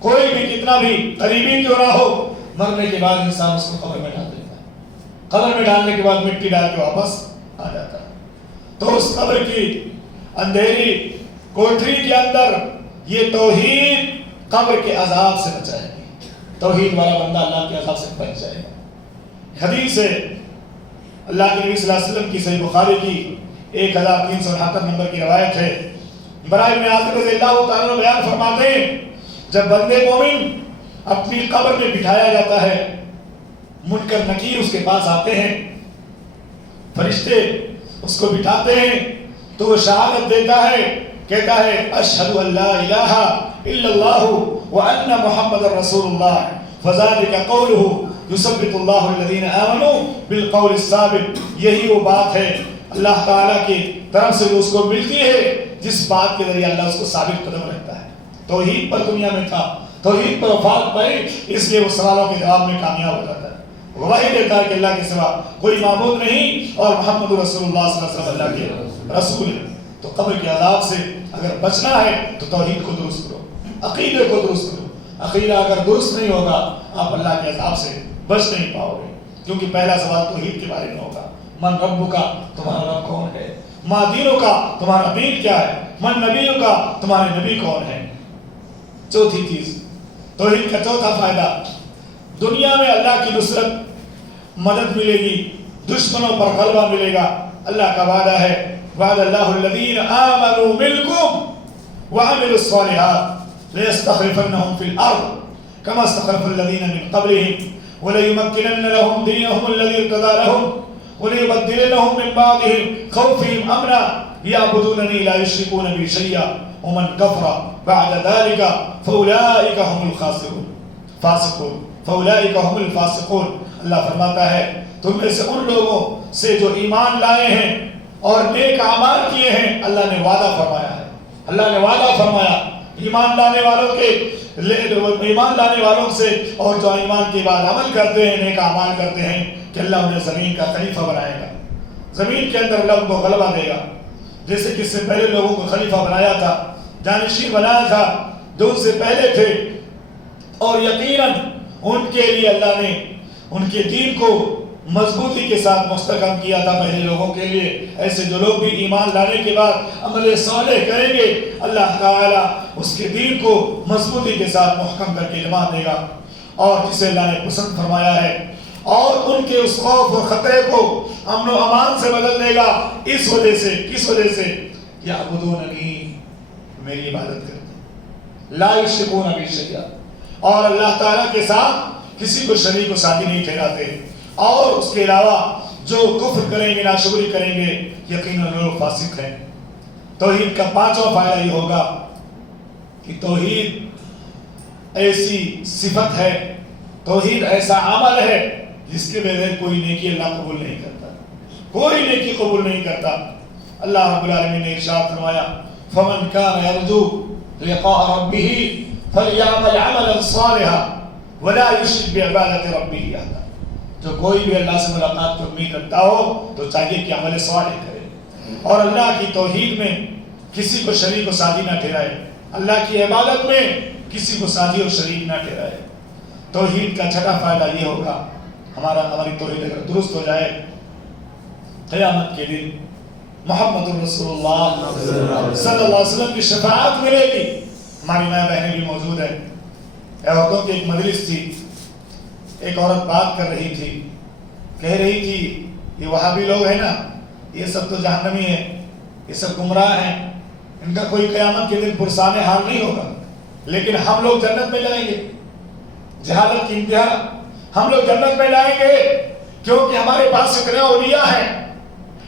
کوئی بھی کتنا بھی قریبی کیوں نہ ہو، مرنے کے بعد انسان اس کو قبر میں ڈال دیتا ہے، قبر میں ڈالنے کے بعد مٹی ڈال کے واپس آ جاتا ہے۔ تو اس قبر کی اندھیری کوٹری کے اندر یہ توحید قبر کے عذاب سے بچائے گی، توحید والا بندہ اللہ کے عذاب سے بچ جائے گا۔ حدیث ہے اللہ کے نبی صلی اللہ علیہ وسلم کی صحیح بخاری کی 1378 نمبر کی روایت ہے، برائے ابن عازب رضی اللہ تعالیٰ عنہ بیان فرماتے ہیں جب بندے مومن اپنی قبر میں بٹھایا جاتا ہے، منکر نکیر اس کے پاس آتے ہیں، فرشتے اس کو بٹھاتے ہیں تو وہ شہادت دیتا ہے، کہتا ہے اشہد ان لا الہ الا اللہ وان محمد رسول اللہ فذلک قولہ یثبت اللہ الذین آمنوا بالقول الثابت، یہی وہ بات ہے اللہ تعالیٰ کی طرف سے جو اس کو ملتی ہے جس بات کے ذریعے اللہ اس کو ثابت قدم رکھتا ہے۔ توحید پر دنیا میں تھا، توحید پر وفات پائی، اس لیے وہ سوالوں کے جواب میں کامیاب ہو جاتا ہے، گواہی دیتا ہے کہ اللہ کے سوا کوئی معبود نہیں اور محمد رسول اللہ صلی اللہ علیہ وسلم اللہ کے رسول ہے۔ تو قبر کے عذاب سے اگر بچنا ہے تو توحید کو درست کرو، عقیدے کو درست کرو، عقیدہ اگر درست نہیں ہوگا آپ اللہ کے عذاب سے بچ نہیں پاؤ گے، کیونکہ پہلا سوال توحید کے بارے میں ہوگا، من رب کا، تمہارا رب کون ہے، ما دینوں کا، تمہارا دین کیا ہے، من نبی کا، تمہارے نبی کون ہے۔ چوتھی چیز، توحید کا چوتھا فائدہ، دنیا میں اللہ کی نصرت مدد ملے گی، دشمنوں پر غلبہ ملے گا۔ اللہ کا وعدہ ہے وعد اللہ الذین آمنوا منکم وعملوا الصالحات لیستخلفنہم فی الارض کما استخلف الذین من قبلہم وليمكنن لهم دينهم الذي ارتضى لهم وليبدلنهم من بعدهم خوفهم امنا يعبدونني لا يشركون بي شيئا ومن كفر بعد ذلك فاولئك هم الخاسرون فاسقون فاولئك هم الفاسقون۔ اللہ فرماتا ہے تم میں سے ان لوگوں سے جو ایمان لائے ہیں اور نیک اعمال کیے ہیں، اللہ نے وعدہ فرمایا ہے، اللہ نے وعدہ فرمایا ایمان لانے والوں کے، ایمان لانے والوں سے اور جو ایمان کے بعد عمل کرتے ہیں، نیک اعمال کرتے ہیں، کہ اللہ انہیں زمین کا خلیفہ بنائے گا، زمین کے اندر اللہ ان کو غلبہ دے گا، جیسے کہ اس سے پہلے لوگوں کو خلیفہ بنایا تھا، جانشین بنایا تھا جو ان سے پہلے تھے، اور یقیناً ان کے لیے اللہ نے ان کے دین کو مضبوطی کے ساتھ مستحکم کیا تھا پہلے لوگوں کے لیے۔ ایسے جو لوگ بھی ایمان لانے کے بعد عمل صالح کریں گے، اللہ تعالیٰ اس کے دین کو مضبوطی کے ساتھ محکم کر کے جمع دے گا، اور جسے اللہ نے پسند فرمایا ہے، اور ان کے اس خوف اور خطرے کو امن و امان سے بدل دے گا۔ اس وجہ سے، کس وجہ سے؟ یعبدوننی، میری عبادت کرتے، لا یشرکون بی شیئا، اور اللہ تعالیٰ کے ساتھ کسی کو شریک و ساتھی نہیں ٹھہراتے، اور اس کے علاوہ جو کفر کریں گے، ناشکری کریں گے، یقیناً لوگ فاسق ہیں۔ توحید کا پانچواں فائدہ یہ ہوگا کہ توحید ایسی صفت ہے، توحید ایسا عمل ہے جس کے بغیر کوئی نیکی اللہ قبول نہیں کرتا، کوئی نیکی قبول نہیں کرتا۔ اللہ رب العالمین نے ارشاد فرمایا فمن كان يرجو لقاء ربه فليعمل عملا صالحا ولا يشرك بعبادة ربه احدا۔ جو کوئی بھی اللہ سے ملاقات کی امید رکھتا ہو تو چاہیے کہ عمل صالح کرے اور اللہ کی توحید میں کسی کو شریک و ساتھی نہ ٹھہرائے، اللہ کی عبادت میں کسی کو ساتھی اور شریک نہ ٹھہرائے۔ توحید کا چھٹا فائدہ یہ ہوگا، ہماری توحید اگر درست ہو جائے، قیامت کے دن محمد رسول اللہ صلی اللہ علیہ وسلم کی شفاعت ملے گی۔ ہماری ماں بہنیں بھی موجود ہیں، عورتوں کی ایک مجلس تھی، ایک عورت بات کر رہی تھی، کہہ رہی تھی یہ وہابی لوگ ہیں نا، یہ سب تو جہنمی ہیں، یہ سب گمراہ ہیں، ان کا کوئی قیامت کے دن پرسان حال نہیں ہوگا، لیکن ہم لوگ جنت میں جائیں گے۔ جہالت کی انتہا، ہم لوگ جنت میں جائیں گے کیونکہ ہمارے پاس اتنے اولیاء ہیں،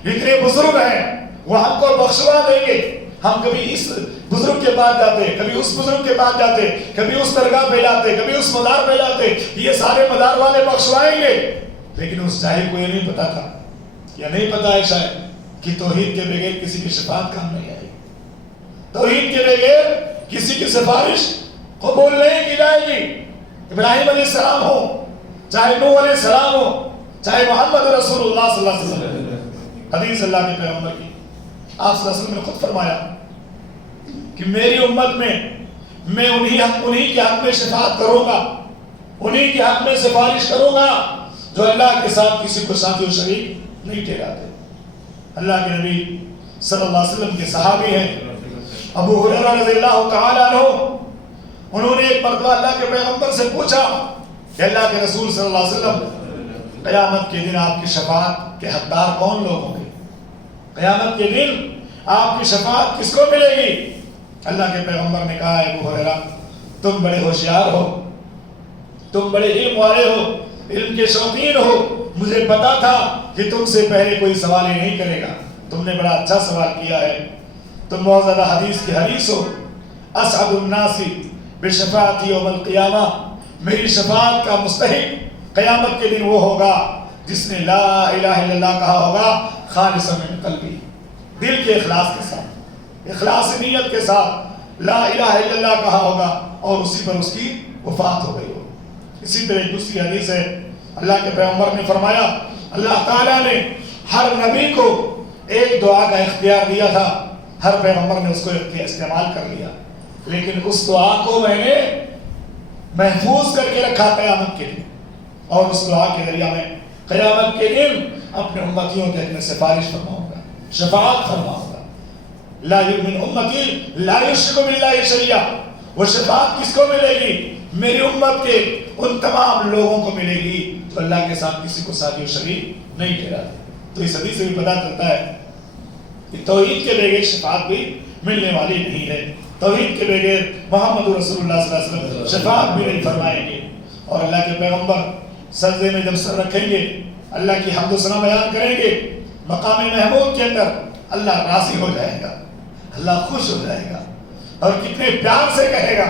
اتنے بزرگ ہیں، وہ ہم کو بخشوا دیں گے۔ ہم کبھی اس بزرگ کے پاس جاتے، کبھی اس بزرگ کے پاس جاتے، کبھی اس درگاہ پہ جاتے، کبھی اس مزار پہ جاتے، یہ سارے مزار والے بخشوائیں گے۔ لیکن اس جاہل کو یہ نہیں پتا تھا، یا نہیں پتا ہے شاید، کہ توحید کے بغیر کسی کی شفاعت کام نہیں آئے گی، توحید کے بغیر کسی کی سفارش قبول نہیں کی جائے گی۔ ابراہیم علیہ السلام ہو، چاہے نوح علیہ السلام ہو، چاہے محمد رسول اللہ صلی اللہ علیہ وسلم، حدیث اللہ کے پیغمبر کی، آپ صلی اللہ علیہ وسلم نے خود فرمایا کہ میری امت میں میں انہی کے حق میں شفاعت کروں گا، انہی کے حق میں سفارش کروں گا جو اللہ کے ساتھ کسی کو ساتھی و شریک نہیں ٹھہراتے۔ اللہ کے نبی صلی اللہ علیہ وسلم کے صحابی ہیں ابو ہریرہ رضی اللہ تعالی عنہ، انہوں نے ایک مرتبہ اللہ کے پیغمبر سے پوچھا کہ اللہ کے رسول صلی اللہ علیہ وسلم، قیامت کے دن آپ کی شفاعت کے حقدار کون لوگ ہوں گے؟ قیامت کے دن آپ کی شفاعت کس کو ملے گی؟ اللہ کے پیغمبر نے کہا، ابو ہریرہ تم بڑے ہوشیار ہو، تم بڑے علم والے ہو، علم کے شوقین ہو، مجھے پتا تھا کہ تم سے پہلے کوئی سوال ہی نہیں کرے گا، تم نے بڑا اچھا سوال کیا ہے، تم بہت زیادہ حدیث کی حریص ہو۔ اسعد الناس بشفاعتی یوم القیامہ، میری شفاعت کا مستحق قیامت کے دن وہ ہوگا جس نے لا الہ الا اللہ کہا ہوگا خالصا من قلبی، دل کے اخلاص کے ساتھ، اخلاص نیت کے ساتھ لا الہ الا اللہ کہا ہوگا اور اسی پر اس کی وفات ہو گئی ہو۔ اسی طرح دوسری حدیث ہے، اللہ کے پیغمبر نے فرمایا اللہ تعالیٰ نے ہر نبی کو ایک دعا کا اختیار دیا تھا، ہر پیغمبر نے اس کو استعمال کر لیا، لیکن اس دعا کو میں نے محفوظ کر کے رکھا قیامت کے دن، اور اس دعا کے ذریعہ میں قیامت کے دن اپنے امتیوں کے میں سفارش فرماؤں گا، شفاعت فرماؤں گا۔ لا یؤمن امتی لا یشرک باللہ شیئا، وہ شفاعت کس کو ملے گی؟ میری امت کے ان تمام لوگوں کو ملے گی جو اللہ کے ساتھ کسی کو ساتھی و شریک نہیں ٹھہراتے۔ تو اس حدیث سے بھی پتہ چلتا ہے کہ توحید کے بغیر شفاعت بھی ملنے والی نہیں ہے، توحید کے بغیر محمد رسول اللہ صلی اللہ علیہ وسلم شفاعت بھی نہیں فرمائیں گے۔ اور اللہ کے پیغمبر سجدے میں جب سر رکھیں گے، اللہ کی حمد و ثنا بیان کریں گے، مقام محمود کے اندر اللہ راضی ہو جائے گا، اللہ خوش ہو جائے گا، اور کتنے پیار سے کہے گا،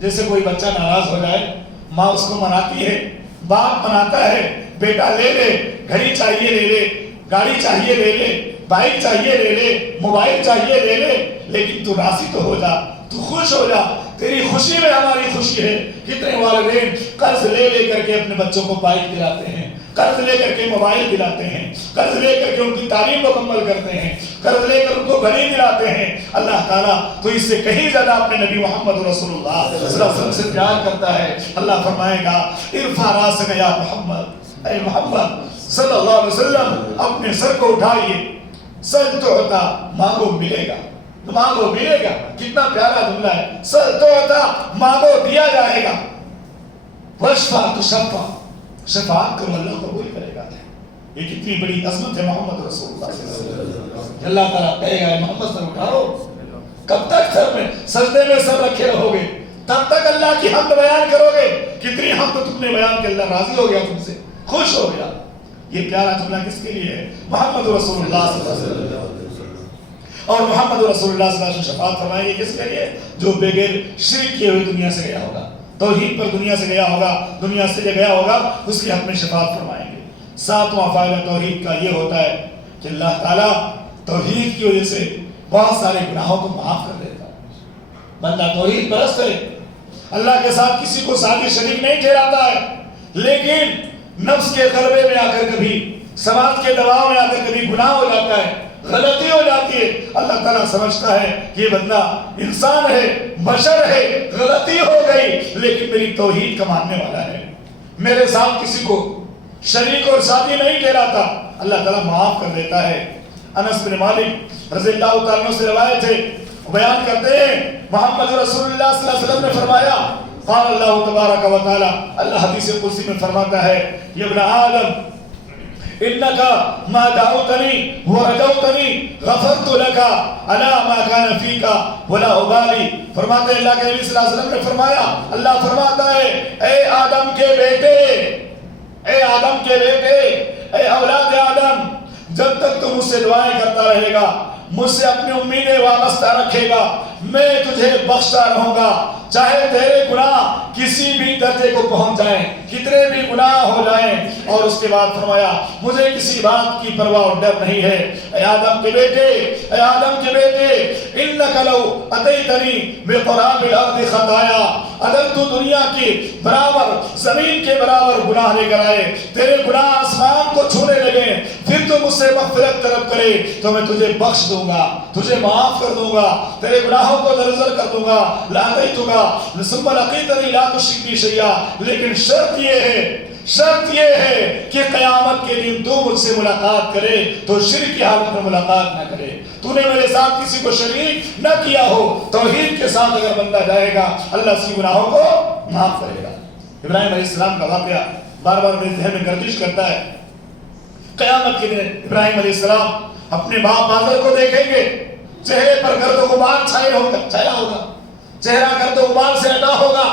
جیسے کوئی بچہ ناراض ہو جائے، ماں اس کو مناتی ہے، باپ مناتا ہے، بیٹا لے لے، گھڑی چاہیے لے لے، گاڑی چاہیے لے لے، بائک چاہیے لے لے، موبائل چاہیے لے لے، لیکن تو راضی تو ہو جا، تو خوش ہو جا، تیری خوشی میں ہماری خوشی ہے۔ کتنے والدین قرض لے لے کر کے اپنے بچوں کو بائک دلاتے ہیں، قرض لے کر کے موبائل دلاتے ہیں، قرض لے کر کے ان کی تعلیم مکمل کرتے ہیں، قرض لے کر ان کو گھڑی دلاتے ہیں۔ اللہ تعالیٰ تو اس سے کہیں زیادہ اپنے نبی محمد رسول اللہ صلی اللہ علیہ وسلم سے پیار کرتا ہے۔ اللہ فرمائے گا ارفع راسک یا محمد، اے محمد صلی اللہ علیہ وسلم اپنے سر کو اٹھائیے، سل تعطا، مانگو ملے گا، مانگو ملے گا۔ کتنا پیارا جملہ ہے، سل تعطا، مانگو دیا جائے گا، واشفع تشفع، شفاعت کرو اللہ قبول کرے گا۔ یہ کتنی بڑی عظمت ہے محمد رسول اللہ صلی اللہ علیہ وسلم۔ اللہ تعالیٰ کہے گا محمد سر اٹھاؤ، کب تک سر میں سجدے میں سر رکھے رہو گے؟ تب تک اللہ کی حمد بیان کرو گے۔ کتنی حمد تم نے بیان کی، اللہ راضی ہو گیا تم سے، خوش ہو گیا۔ یہ پیارا جملہ کس کے لیے ہے؟ محمد رسول اللہ صلی اللہ علیہ وسلم۔ اور محمد رسول اللہ صلی اللہ علیہ وسلم شفاعت فرمائیں گے کس کے لیے؟ جو بغیر شرک کیے ہوئے دنیا سے گیا ہوگا، توحید پر دنیا سے گیا ہوگا، دنیا سے گیا ہوگا، اس کے حق میں شفاعت فرمائیں گے۔ ساتواں فائدہ توحید کا یہ ہوتا ہے کہ اللہ تعالیٰ توحید کی وجہ سے بہت سارے گناہوں کو معاف کر دیتا ہے۔ بندہ توحید پرست ہے، اللہ کے ساتھ کسی کو ساتھی شریک نہیں ٹھہراتا ہے، لیکن نفس کے غلبے میں آ کر کبھی سماج کے دباؤ میں آ کر کبھی گناہ ہو جاتا ہے، غلطی ہو جاتی ہے، اللہ تعالیٰ سمجھتا ہے کہ یہ بندہ انسان ہے، بشر ہے، غلطی ہو گئی لیکن میری توحید کا ماننے والا ہے، میرے ساتھ کسی کو شریک اور ساتھی نہیں ٹھہراتا، اللہ تعالیٰ معاف کر دیتا ہے۔ انس بن مالک رضی اللہ تعالیٰ عنہ سے روایت ہے، بیان کرتے ہیں محمد رسول اللہ صلی اللہ علیہ وسلم نے فرمایا، قال اللہ تبارک و تعالی، اللہ حدیث قدسی میں فرماتا ہے، یا ابن آدم انکا ما دعوتنی ورجوتنی غفرت لکا علی ما کان فیکا ولا ابالی۔ فرماتے ہیں اللہ کے نبی صلی اللہ علیہ وسلم نے فرمایا، اللہ فرماتا ہے اے آدم کے بیٹے، اے آدم کے بیٹے، اے اولاد آدم، جب تک تو مجھ سے دعائیں کرتا رہے گا، مجھ سے اپنی امیدیں وابستہ رکھے گا، میں تجھے بخشتا رہوں گا، چاہے تیرے گناہ کسی بھی درجے کو پہنچ جائیں، کتنے بھی گناہ ہو جائیں۔ اور اس کے بعد فرمایا مجھے کسی بات کی پرواہ اور ڈر نہیں ہے، اے آدم کے بیٹے، اے آدم کے بیٹے، انک لو اتیتنی بقراب الارض خطایا، اگر تو دنیا کی برابر، زمین کے برابر گناہ لے کر آئے، تیرے گناہ آسمان کو چھونے لگے، پھر تو مجھ سے مغفرت طلب کرے تو میں تجھے بخش دوں گا، تجھے معاف کر دوں گا، تیرے گناہوں کو درگزر کر دوں گا، لا اتیتک ثم لقیتنی لا تشرک بی شیئا۔ لیکن شرط یہ ہے کہ قیامت کے دن تو مجھ سے ملاقات کرے تو شرک کی حالت میں ملاقات نہ کرے، تو نے میرے ساتھ کسی کو شریک نہ کیا ہو۔ توحید کے ساتھ اگر بندہ جائے گا اللہ اس کی گناہوں کو معاف کرے گا۔ ابراہیم علیہ السلام کا واقعہ بار بار میرے ذہن میں گردش کرتا ہے۔ قیامت کے دن ابراہیم علیہ السلام اپنے باپ آزر کو دیکھیں گے، چہرے پر گرد و غبار چھایا ہوگا، چہرہ گرد و غبار سے ہٹا ہوگا،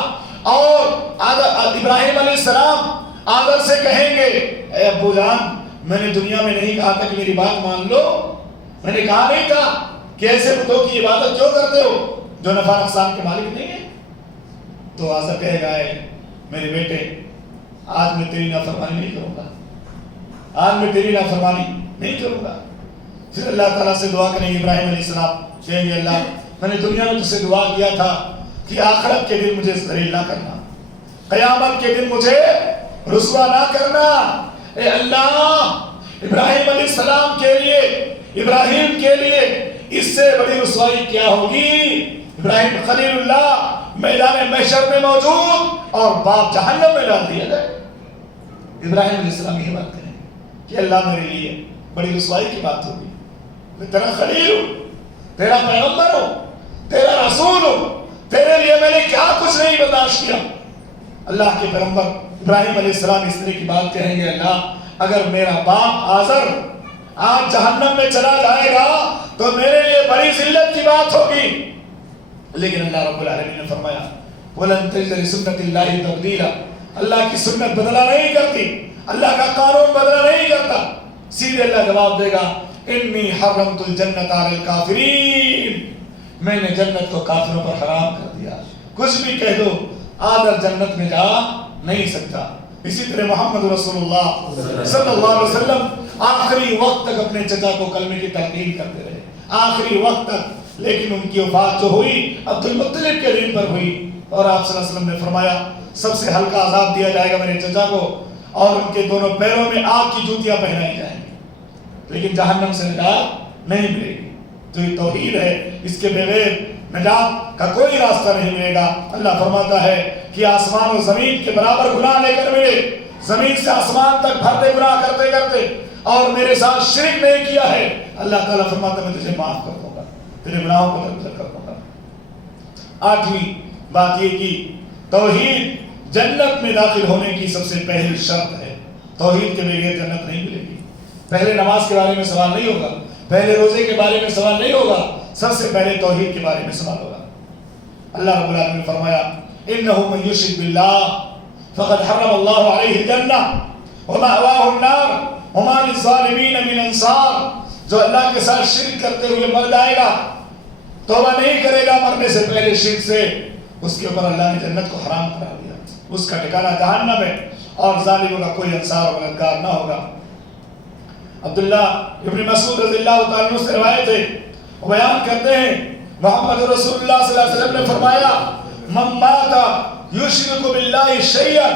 اور ابراہیم علیہ السلام آدر سے کہیں گے اے ابو جان، میں نے دنیا میں نہیں کہا تھا کہ میری بات مان لو، میں نے کہا نہیں تھا کہ ایسے بتوں کی عبادت کیوں کرتے ہو جو نفع نقصان کے مالک نہیں ہے؟ تو آزر کہے گا اے میرے بیٹے، آج میں تیری نافرمانی نہیں کروں گا، آج میں تیری نافرمانی نہیں کروں گا۔ پھر اللہ تعالیٰ سے دعا کریں گے ابراہیم علیہ السلام، کہیں گے اللہ میں نے دنیا میں تجھ سے دعا کیا تھا کہ آخرت کے دن مجھے ذلیل نہ کرنا، قیامت کے دن مجھے رسوا نہ کرنا۔ اے اللہ، ابراہیم علیہ السلام کے لیے، ابراہیم کے لیے اس سے بڑی رسوائی کیا ہوگی؟ ابراہیم خلیل اللہ میدان محشر میں موجود اور باپ جہنم میں ڈال دیا جائے۔ ابراہیم علیہ السلام یہ بات کریں کہ اللہ میرے لیے بڑی رسوائی کی بات ہوگی، میں تیرا خلیل ہوں، تیرا پیغمبر ہوں، تیرا رسول ہوں، تیرے لیے میں نے کیا کچھ نہیں برداشت کیا۔ اللہ کے پیغمبر ابراہیم علیہ السلام اس طرح کی بات کہیں گے، اللہ اگر میرا باپ آزر آج جہنم میں چلا جائے گا تو میرے لیے بڑی ذلت کی بات ہوگی، لیکن اللہ رب العالمین نے فرمایا وَلَن تَجِدَ لِسُنَّتِ اللَّهِ تَبْدِيلًا، اللہ کی سنت بدلا نہیں کرتی، اللہ کا قانون بدلا نہیں کرتا۔ سیدھے اللہ جواب دے گا انی حرمت الجنت علی الکافرین، میں نے جنت کو کافروں پر حرام کر دیا، کچھ بھی کہہ دو آدر جنت میں جا نہیں سکتا۔ اسی طرح محمد رسول اللہ صلی اللہ علیہ وسلم آخری وقت تک اپنے چچا کو کلمے کی تلقین کرتے رہے، آخری وقت تک، لیکن ان کی وفات جو ہوئی عبد المطلب کے دن پر ہوئی، اور آپ صلی اللہ علیہ وسلم نے فرمایا سب سے ہلکا عذاب دیا جائے گا میرے چچا کو، اور ان کے دونوں پیروں میں آگ کی جوتیاں پہنائی جائیں گی، لیکن جہنم سے نجات نہیں ملے گی۔ تو یہ توحید ہے، اس کے بغیر نجات کا کوئی راستہ نہیں ملے گا۔ اللہ فرماتا ہے کہ آسمان و زمین کے برابر گناہ لے کر ملے، زمین سے آسمان تک بھرتے گناہ کرتے کرتے، اور میرے ساتھ شرک نہیں کیا ہے، اللہ تعالیٰ فرماتا ہے میں تجھے معاف کر دوں گا، تیرے گناہوں کو درگزر کر دوں گا۔ آٹھویں بات یہ کہ توحید جنت میں داخل ہونے کی سب سے پہلی شرط ہے، توحید کے بغیر جنت نہیں ملے گی۔ پہلے نماز کے بارے میں سوال نہیں ہوگا، پہلے روزے کے بارے میں سوال نہیں ہوگا، سب سے پہلے توحید کے بارے میں سوال ہوگا۔ اللہ رب العالمین نے فرمایا انه من یشرک باللہ فقد حرم اللہ علیہ الجنہ ومأواہ النار وما للظالمین من انصار، جو اللہ کے ساتھ شرک کرتے ہوئے مر جائے گا، توبہ نہیں کرے گا مرنے سے پہلے شرک سے، اس کے اوپر اللہ نے جنت کو حرام کرا دیا، اس کا ٹھکانہ جہنم ہے، اور ظالموں کا کوئی انصار اور مددگار نہ ہوگا۔ عبداللہ ابن مسعود رضی اللہ تعالیٰ عنہ سے روایت ہے، وہ بیان کرتے ہیں محمد رسول اللہ صلی اللہ علیہ وسلم نے فرمایا من مات یشرک باللہ شیئا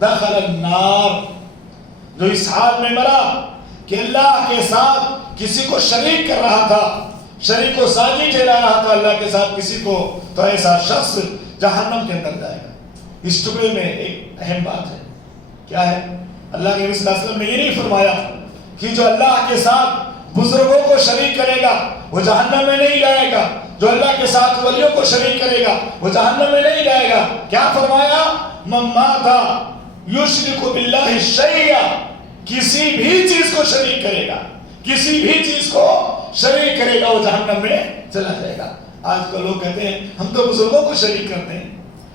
دخل النار، جو اس حال میں مرا کہ اللہ کے ساتھ کسی کو شریک کر رہا تھا، شریک و ساجی ٹھہرا رہا تھا اللہ کے ساتھ کسی کو، تو ایسا شخص جہنم کے اندر جائے گا۔ اس ٹکڑے میں ایک اہم بات ہے، کیا ہے؟ اللہ کے نبی صلی اللہ علیہ وسلم نے یہ نہیں فرمایا کہ جو اللہ کے ساتھ بزرگوں کو شریک کرے گا وہ جہنم میں نہیں جائے گا، جو اللہ کے ساتھ ولیوں کو شریک کرے گا وہ جہنم میں نہیں جائے گا۔ کیا فرمایا؟ من مات یشرک باللہ شیئا، کسی بھی چیز کو شریک کرے گا، کسی بھی چیز کو شریک کرے گا وہ جہنم میں چلا جائے گا۔ آج کل لوگ کہتے ہیں ہم تو بزرگوں کو شریک کرتے ہیں،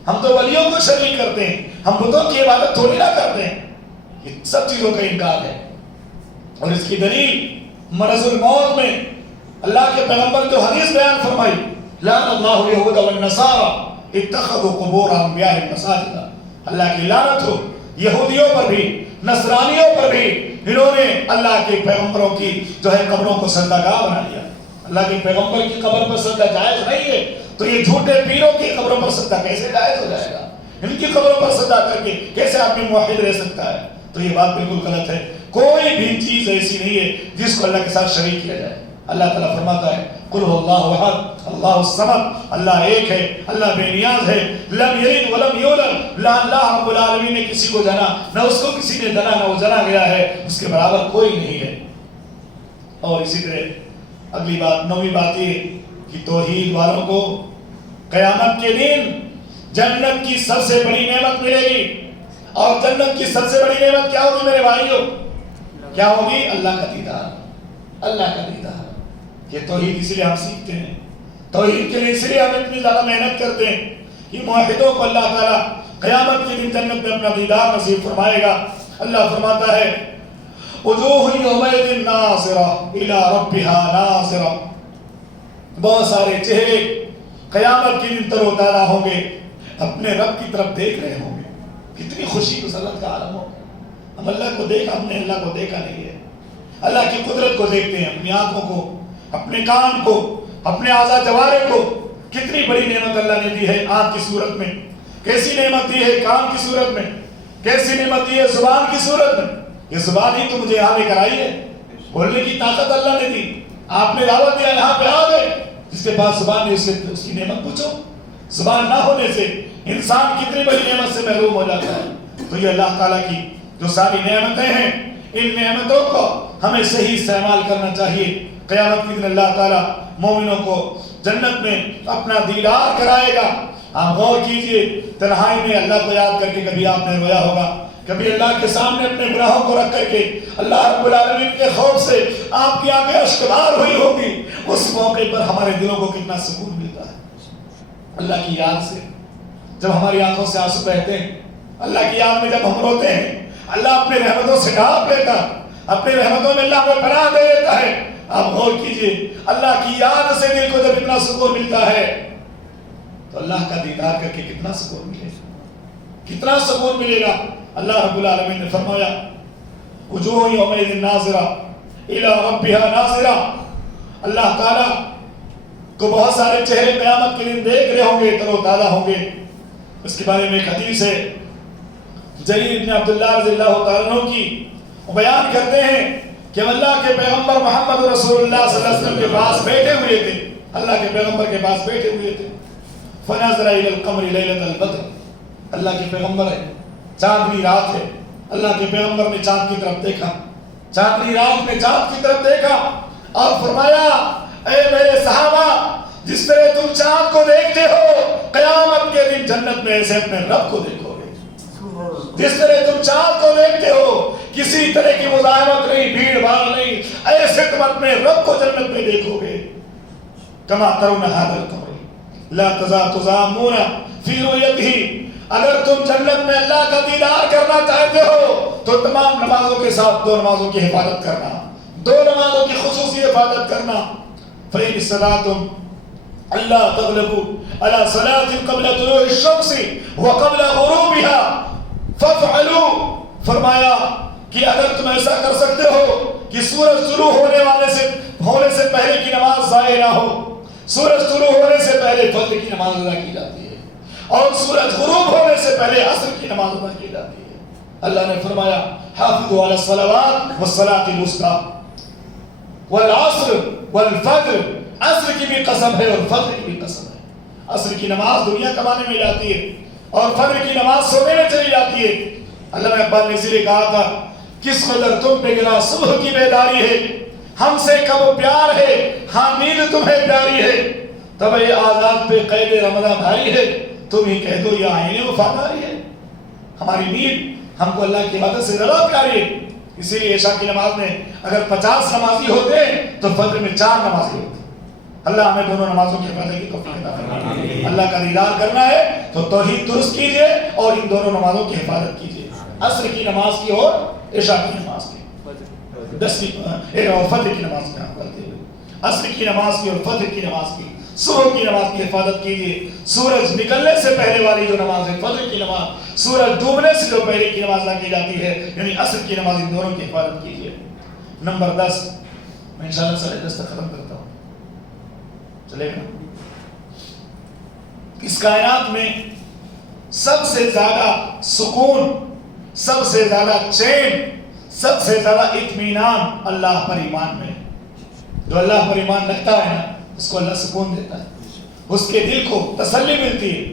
ہم تو ولیوں کو شریک کرتے ہیں، ہم بتوں کی عبادت تھوڑی نہ کرتے ہیں۔ یہ سب چیزوں کا انکار ہے، اور اس کی دلیل مرض الموت میں اللہ کے پیغمبر جو حدیث بیان فرمائی، لعن اللہ الیہود والنصارى اتخذوا قبور انبیائہم مساجد، اللہ کی لعنت ہو یہودیوں پر بھی نصرانیوں پر بھی، انہوں نے اللہ کے پیغمبروں کی جو ہے قبروں کو سجدہ گاہ بنا لیا۔ اللہ کے پیغمبر کی قبر پر سجدہ جائز نہیں ہے، تو یہ جھوٹے پیروں کی قبروں پر سجدہ کیسے جائز ہو جائے گا؟ ان کی قبروں پر سجدہ کر کے کیسے آدمی موحد رہ سکتا ہے؟ تو یہ بات بالکل غلط ہے۔ کوئی بھی چیز ایسی نہیں ہے جس کو اللہ کے ساتھ شریک کیا جائے۔ اللہ تعالیٰ فرماتا ہے قل هو اللہ احد اللہ الصمد، اللہ ایک ہے، اللہ بے نیاز ہے، لم یلد ولم یولد، نہ اللہ رب العالمین نے کسی کو جنا، نہ اس کو کسی نے جنا، نہ وہ جنا گیا ہے، اس کے برابر کوئی نہیں ہے۔ اور اسی طرح اگلی بات، نویں بات یہ کہ توحید والوں کو قیامت کے دن جنت کی سب سے بڑی نعمت ملے گی، اور جنت کی سب سے بڑی نعمت کیا ہوگی میرے بھائیوں؟ کیا ہوگی؟ اللہ کا دیدار، اللہ کا دیدار۔ یہ توحید اس لیے ہم سیکھتے ہیں، توحید کے لیے اس لیے ہم اتنی زیادہ محنت کرتے ہیں کہ موحدوں کو اللہ تعالیٰ قیامت کے دن جنت میں اپنا دیدار نصیب فرمائے گا۔ اللہ فرماتا ہے وجوہ یومئذ ناظرہ الی ربہا ناظرہ، بہت سارے چہرے قیامت کے دن تر و تازہ ہوں گے، اپنے رب کی طرف دیکھ رہے ہوں گے۔ کتنی خوشی مسرت کا عالم ہو۔ ہم اللہ کو دیکھا، ہم نے اللہ کو دیکھا نہیں ہے، اللہ کی قدرت کو دیکھتے ہیں، اپنی آنکھوں کو، اپنے کان کو، اپنے اعضاء جوارے کو۔ کتنی بڑی نعمت اللہ نے دی ہے آنکھ کی صورت میں، کیسی نعمت دی ہے کان کی صورت میں، کیسی نعمت دی ہے زبان کی صورت میں۔ یہ زبان ہی تو مجھے یہاں لے کر آئی ہے، بولنے کی طاقت اللہ نے دی، آپ نے دعوت دیا، یہاں پہ آ گئے۔ جس کے پاس زبان ہے اس کی نعمت پوچھو۔ زبان نہ ہونے سے انسان کتنی بڑی نعمت سے محروم ہو جاتا ہے۔ تو یہ اللہ تعالیٰ کی جو ساری نعمتیں ہیں، ان نعمتوں کو ہمیں صحیح استعمال کرنا چاہیے۔ قیامت کے دن اللہ تعالیٰ مومنوں کو جنت میں اپنا دیدار کرائے گا۔ آپ غور کیجئے، تنہائی میں اللہ کو یاد کر کے کبھی آپ نے رویا ہوگا، کبھی اللہ کے سامنے اپنے گناہوں کو رکھ کر کے اللہ رب العالمین کے خوف سے آپ کی آنکھیں اشکبار ہوئی ہوگی۔ اس موقع پر ہمارے دلوں کو کتنا سکون ملتا ہے اللہ کی یاد سے۔ جب ہماری آنکھوں سے آنسو بہتے ہیں، اللہ کی یاد میں جب ہم روتے ہیں، اللہ اپنے رحمتوں سے ڈھانپ لیتا، اپنے رحمتوں میں اللہ ہمیں پناہ دے دیتا ہے۔ آپ غور کیجئے، اللہ کی یاد سے دل کو جب اتنا سکون ملتا ہے تو اللہ کا دیدار کر کے کتنا سکون ملے گا، کتنا سکون ملے گا۔ اللہ رب العالمین نے فرمایا وجوہ یومئذ ناظرہ الی ربہا ناظرہ، اللہ تعالیٰ کو بہت سارے چہرے قیامت کے دن دیکھ رہے ہوں گے، تر و تازہ ہوں گے۔ اس کے بارے میں ایک حدیث ہے، جریر بن عبداللہ رضی اللہ تعالیٰ عنہ کی، وہ بیان کرتے ہیں کہ اللہ کے پیغمبر محمد رسول اللہ صلی اللہ علیہ وسلم کے پاس بیٹھے ہوئے تھے، اللہ کے پیغمبر کے پاس بیٹھے ہوئے تھے۔ فنظر الی القمر لیلۃ البدر، اللہ کے پیغمبر ہے، چاندنی رات ہے، اللہ کے پیغمبر نے چاند کی طرف دیکھا، چاندنی رات میں چاند کی طرف دیکھا اور فرمایا اے میرے صحابہ، جس طرح تم چاند کو دیکھتے ہو، قیامت کے دن جنت میں ایسے اپنے رب کو دیکھو گے۔ جس طرح تم چاند کو دیکھتے ہو، کسی طرح کی مزاحمت نہیں، بھیڑ بھاڑ نہیں، ایسے تم اپنے رب کو جنت میں دیکھو گے۔ کما ترون ھذا القمر لا تضامون فی رؤیتہ، اگر تم جنت میں اللہ کا دیدار کرنا چاہتے ہو تو تمام نمازوں کے ساتھ دو نمازوں کی حفاظت کرنا، دو نمازوں کی خصوصی حفاظت کرنا۔ فإن استطعتم ألا تغلبوا على صلاة قبل طلوع الشمس وقبل غروبها فافعلوا، فرمایا کہ اگر تم ایسا کر سکتے ہو کہ سورج طلوع ہونے سے پہلے کی نماز ضائع نہ ہو، سورج طلوع ہونے سے پہلے فجر کی نماز ادا کی جاتی ہے، اور سورج غروب ہونے سے پہلے عصر کی نماز ادا کی جاتی ہے۔ اللہ نے فرمایا حافظوا علی الصلوات والصلاۃ الوسطی والعصر والفجر، عصر کی بھی قسم ہے اور فجر کی بھی قسم ہے۔ عصر کی نماز دنیا کمانے میں جاتی ہے اور فجر کی نماز سونے میں چلی جاتی ہے۔ علامہ اقبال نے اسی لیے کہا تھا کس قدر تم پہ گرا صبح کی بیداری ہے، ہم سے کب پیار ہے ہاں نیند تمہیں پیاری ہے، تب یہ آزاد پہ قید رمضان بھاری ہے، تم ہی کہہ دو یہ آئین وفاداری ہے۔ ہماری نیند ہم کو اللہ کی عبادت سے زیادہ پیاری ہے، اسی لیے عشاء کی نماز میں اگر 50 نمازی ہوتے تو فجر میں 4 نمازی ہوتے۔ اللہ ہمیں دونوں نمازوں کی حفاظت کی توفیق عطا فرمائے۔ اللہ کا دیدار کرنا ہے تو توحید درست کیجئے اور ان دونوں نمازوں کی حفاظت کیجئے، عصر کی نماز کی اور عشاء کی نماز کی، فجر کی نماز کی کرتے ہوئے عصر کی نماز کی اور فجر کی نماز کی، صبح کی نماز کی حفاظت کیجئے۔ سورج نکلنے سے پہلے والی جو نماز ہے فجر کی نماز، سورج ڈوبنے سے جو پہلے کی نماز ادا کی جاتی ہے یعنی عصر کی نماز، ان دونوں کی حفاظت کیجئے۔ نمبر 10 میں انشاءاللہ 10:30 تک ختم کرتا ہوں، چلے گا؟ اس کائنات میں سب سے زیادہ سکون، سب سے زیادہ چین، سب سے زیادہ اطمینان اللہ پر ایمان میں۔ جو اللہ پر ایمان رکھتا ہے نا اس کو اللہ سکون دیتا ہے، اس کے دل کو تسلی ملتی ہے،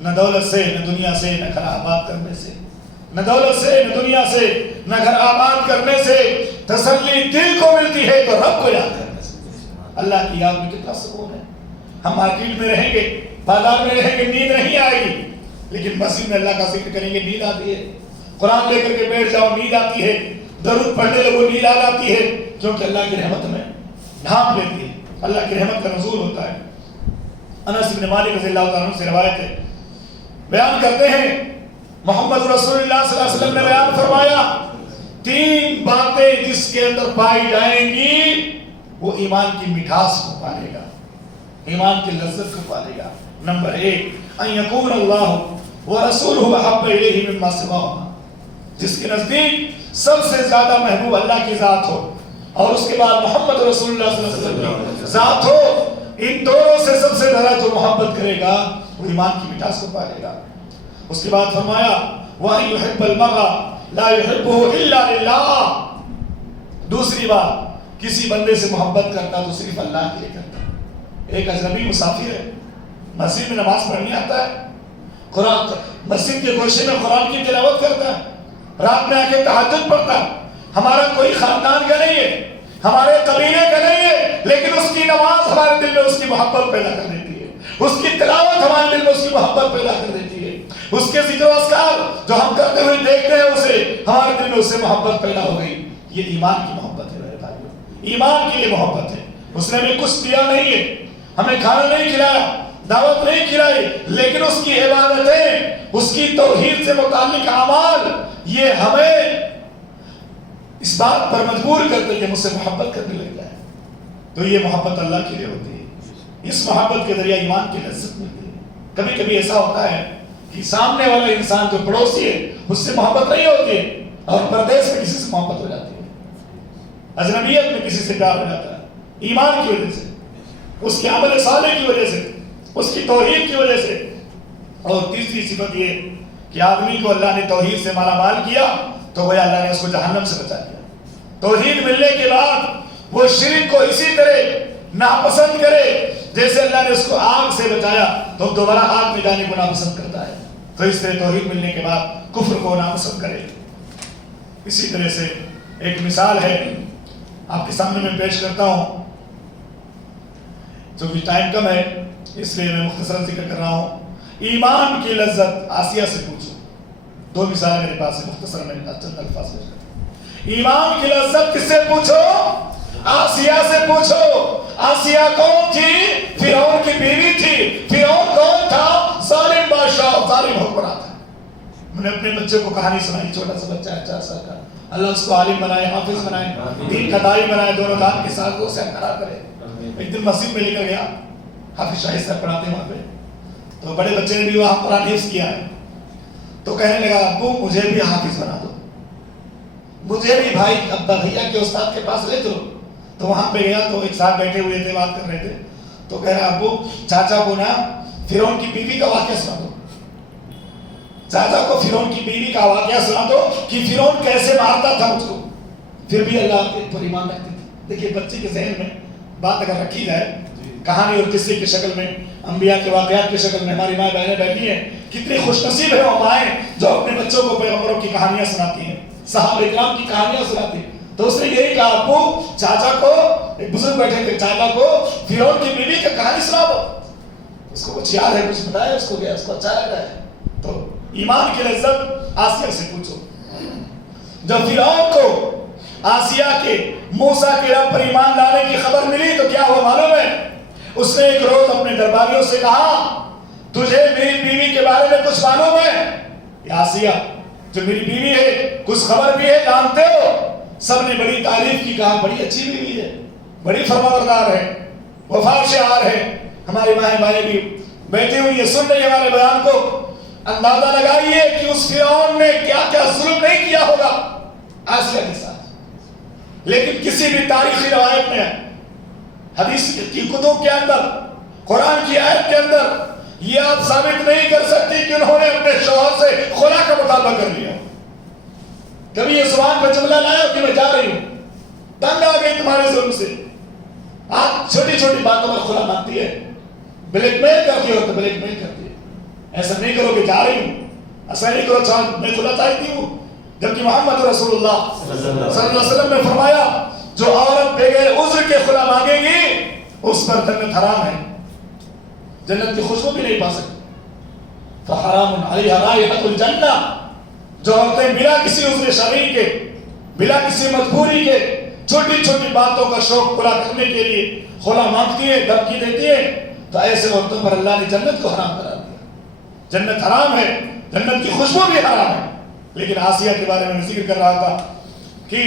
نہ دولت سے نہ دنیا سے نہ گھر آباد کرنے سے، نہ دولت سے نہ دنیا سے نہ گھر آباد کرنے سے تسلی دل کو ملتی ہے تو رب کو یاد کرنے سے۔ اللہ کی یاد میں کتنا سکون ہے۔ ہم مارکیٹ میں رہیں گے، بازار میں رہیں گے، نیند نہیں آئے گی، لیکن مسجد میں اللہ کا ذکر کریں گے نیند آتی ہے، قرآن لے کر کے بیٹھ جاؤ نیند آتی ہے، درود پڑھنے لگو نیند آ جاتی ہے، کیونکہ اللہ کی رحمت میں ڈھانپ لیتی ہے، اللہ کی رحمت کا نزول ہوتا ہے۔ انس بن مالک رضی اللہ تعالیٰ عنہ سے روایت ہے، بیان کرتے ہیں محمد رسول اللہ صلی اللہ علیہ وسلم نے بیان فرمایا 3 باتیں جس کے اندر پائی جائیں گی وہ ایمان کی مٹھاس کو پالے گا، ایمان کی لذت کو پالے گا۔ نمبر 1 ان یکون اللہ ورسولہ احب الیہ مما سواہما، جس کے نزدیک سب سے زیادہ محبوب اللہ کی ذات ہو اور اس کے بعد محمد رسول اللہ صلی اللہ علیہ وسلم کی ذات ہو، ان دونوں سے سب سے زیادہ جو محبت کرے گا وہ ایمان کی مٹھاس کو پالے گا۔ اس کے بعد فرمایا وَأَن يُحِبَّ الْمَرْءَ لَا يُحِبُّهُ إِلَّا لِلَّهِ، دوسری بات کسی بندے سے محبت کرتا تو صرف اللہ کے لیے کرتا۔ ایک اجنبی مسافر ہے، مسجد میں نماز پڑھنے آتا ہے، قرآن مسجد کے گوشے میں قرآن کی تلاوت کرتا ہے، رات میں آ کے تہجد پڑھتا ہے، ہمارا کوئی خاندان کا نہیں ہے، ہمارے قبیلے کا نہیں ہے، لیکن اس کی نماز ہمارے دل میں اس کی محبت پیدا کر دیتی ہے، اس کی تلاوت ہمارے دل میں اس کی محبت پیدا کر دیتی ہے، اس کے ذکر و اذکار جو ہم کرتے ہوئے دیکھتے ہیں اسے ہمارے دل میں اس سے محبت پیدا ہو گئی۔ یہ ایمان کی محبت ہے میرے بھائیو، ایمان کے لیے محبت ہے۔ اس نے ہمیں کچھ دیا نہیں ہے، ہمیں کھانا نہیں کھلایا، دعوت نہیں کھلائی، لیکن اس کی عبادتیں، اس کی توحید سے متعلق اعمال یہ ہمیں اس بات پر مجبور کرتے کہ مجھ سے محبت کرنے لگ جائے۔ تو یہ محبت اللہ کے لیے ہوتی ہے، اس محبت کے ذریعے ایمان کی لذت ملتی ہے۔ کبھی کبھی ایسا ہوتا ہے کہ سامنے والا انسان جو پڑوسی ہے اس سے محبت نہیں ہوتی ہے اور پردیس میں کسی سے محبت ہو جاتی ہے، اجنبیت میں کسی سے پیار ہو جاتا ہے، ایمان کی وجہ سے، اس کے عمل صالح کی وجہ سے، اس کی توحید کی وجہ سے۔ اور تیسری صفت یہ کہ آدمی کو اللہ نے توحید سے مالا مال کیا تو گویا اللہ نے اس کو جہنم سے بچا دیا۔ توحید ملنے کے بعد وہ شرک کو اسی طرح ناپسند کرے جیسے اللہ نے اس کو آگ سے بچایا تو دوبارہ آگ میں جانے کو ناپسند کرتا ہے، تو اس طرح توحید ملنے کے بعد کفر کو ناپسند کرے۔ اسی طرح سے ایک مثال ہے آپ کے سامنے میں پیش کرتا ہوں، چونکہ ٹائم کم ہے اس لیے میں مختصر ذکر کر رہا ہوں۔ ایمان کی لذت آسیہ سے پوچھو، 2 مثالیں میرے پاس ہے، مختصر میں چند الفاظ پیش کرتا ہوں۔ ایمان کی لذت کس سے پوچھو؟ آسیہ سے پوچھو۔ آسیہ کون تھی؟ فرعون کی بیوی تھی۔ فرعون کون تھا؟ ظالم بادشاہ، ظالم حکمراں تھا۔ میں نے اپنے بچے کو کہانی سنائی، چھوٹا سا بچہ ہے 4 سال کا، اللہ اس کو عالم بنائے، حافظ بنائے، دین کا داعی بنائے، دونوں دان کے ساتھ وہ سے کھڑا کرے۔ ایک دن مسجد میں لے کر گیا، حافظ شاہد صاحب پڑھاتے وہاں پہ، تو بڑے بچے نے بھی وہاں قرآن حفظ کیا ہے، تو کہنے لگا ابو مجھے بھی حافظ بنا دو، مجھے بھی بھائی ابا بھیا کے استاد کے پاس لے چلو۔ تو وہاں پہ گیا تو ایک ساتھ بیٹھے ہوئے تھے، بات کر رہے تھے، تو کہہ رہا ابو چاچا کو نا فرعون کی بیوی کا واقعہ سنا دو۔ چاچا کو فرعون کی بیوی کا واقعہ سنا دو کہ فرعون کیسے مارتا تھا اس کو، پھر بھی اللہ کے پر ایمان رکھتے تھے۔ دیکھیے بچے کے ذہن میں بات اگر رکھی جائے کہانی اور قصے کی شکل میں، انبیاء کے واقعات کی شکل میں، ہماری ماں بہنیں بیٹھی ہیں، کتنی خوش نصیب ہے وہ مائیں جو اپنے بچوں کو پیغمبروں کی کہانیاں سناتی ہیں، صحابہ کرام کی کہانیاں سناتی ہیں۔ تو اس نے یہی کہا ابو چاچا کو، ایک بزرگ بیٹھے تھے، چاچا کو فرعون کی بیوی کی کہانی سنا دو۔ اس کو کچھ یاد ہے، کچھ بتایا اس کو، گیا اس کو اچھا لگا ہے۔ تو ایمان کی لذت آسیہ سے پوچھو۔ جب فرعون کو آسیہ کے موسیٰ کے رب پر ایمان لانے کی خبر ملی تو کیا ہوا معلوم ہے؟ اس نے ایک روز اپنے درباریوں سے کہا تجھے میری بیوی کے بارے میں کچھ معلوم ہے؟ یا آسیہ جو میری بیوی ہے کچھ خبر بھی ہے، جانتے ہو؟ سب نے بڑی تعریف کی، کہا بڑی اچھی بیوی ہے، بڑی فرمانبردار ہے، وفا شعار ہے۔ ہماری مائیں بہنیں بھی بیٹھی ہوئی ہے، سن رہی ہمارے بیان کو، اندازہ لگائیے کہ اس فرعون نے کیا کیا ظلم نہیں کیا ہوگا آسیہ کے ساتھ۔ لیکن کسی بھی تاریخی روایت میں، حدیث کی کتب کے اندر، قرآن کی آیت کے اندر یہ آپ ثابت نہیں کر سکتی کہ انہوں نے اپنے شوہر سے خلا کا مطالبہ کر لیا۔ کبھی یہ زبان پر جملہ لایا کہ میں جا رہی ہوں، تنگ آ گئی تمہارے ظلم سے، آپ چھوٹی چھوٹی باتوں پر خلا مانگتی ہے، بلیک میل کرتی ہو تو بلیک میل کرتی ہے، ایسا نہیں کرو کہ جا رہی ہوں، ایسا نہیں کرو میں خلا چاہتی ہوں۔ جبکہ محمد رسول اللہ صلی اللہ علیہ وسلم نے فرمایا جو عورت بغیر عذر کے خلا مانگے گی اس پر جنت حرام ہے، جنت کی خوشبو بھی نہیں پا سکتی۔ فحرام علیہا رائحۃ الجنہ، جو عورتیں بلا کسی عذر شرعی کے، بلا کسی مجبوری کے، چھوٹی چھوٹی باتوں کا شوق پورا کرنے کے لیے خلا مانگتی ہیں، دھمکی دیتی ہیں، تو ایسے عورتوں پر اللہ نے جنت کو حرام کرا دیا۔ جنت حرام ہے، جنت کی خوشبو بھی حرام ہے۔ لیکن آسیہ کے بارے میں ذکر کر رہا تھا کہ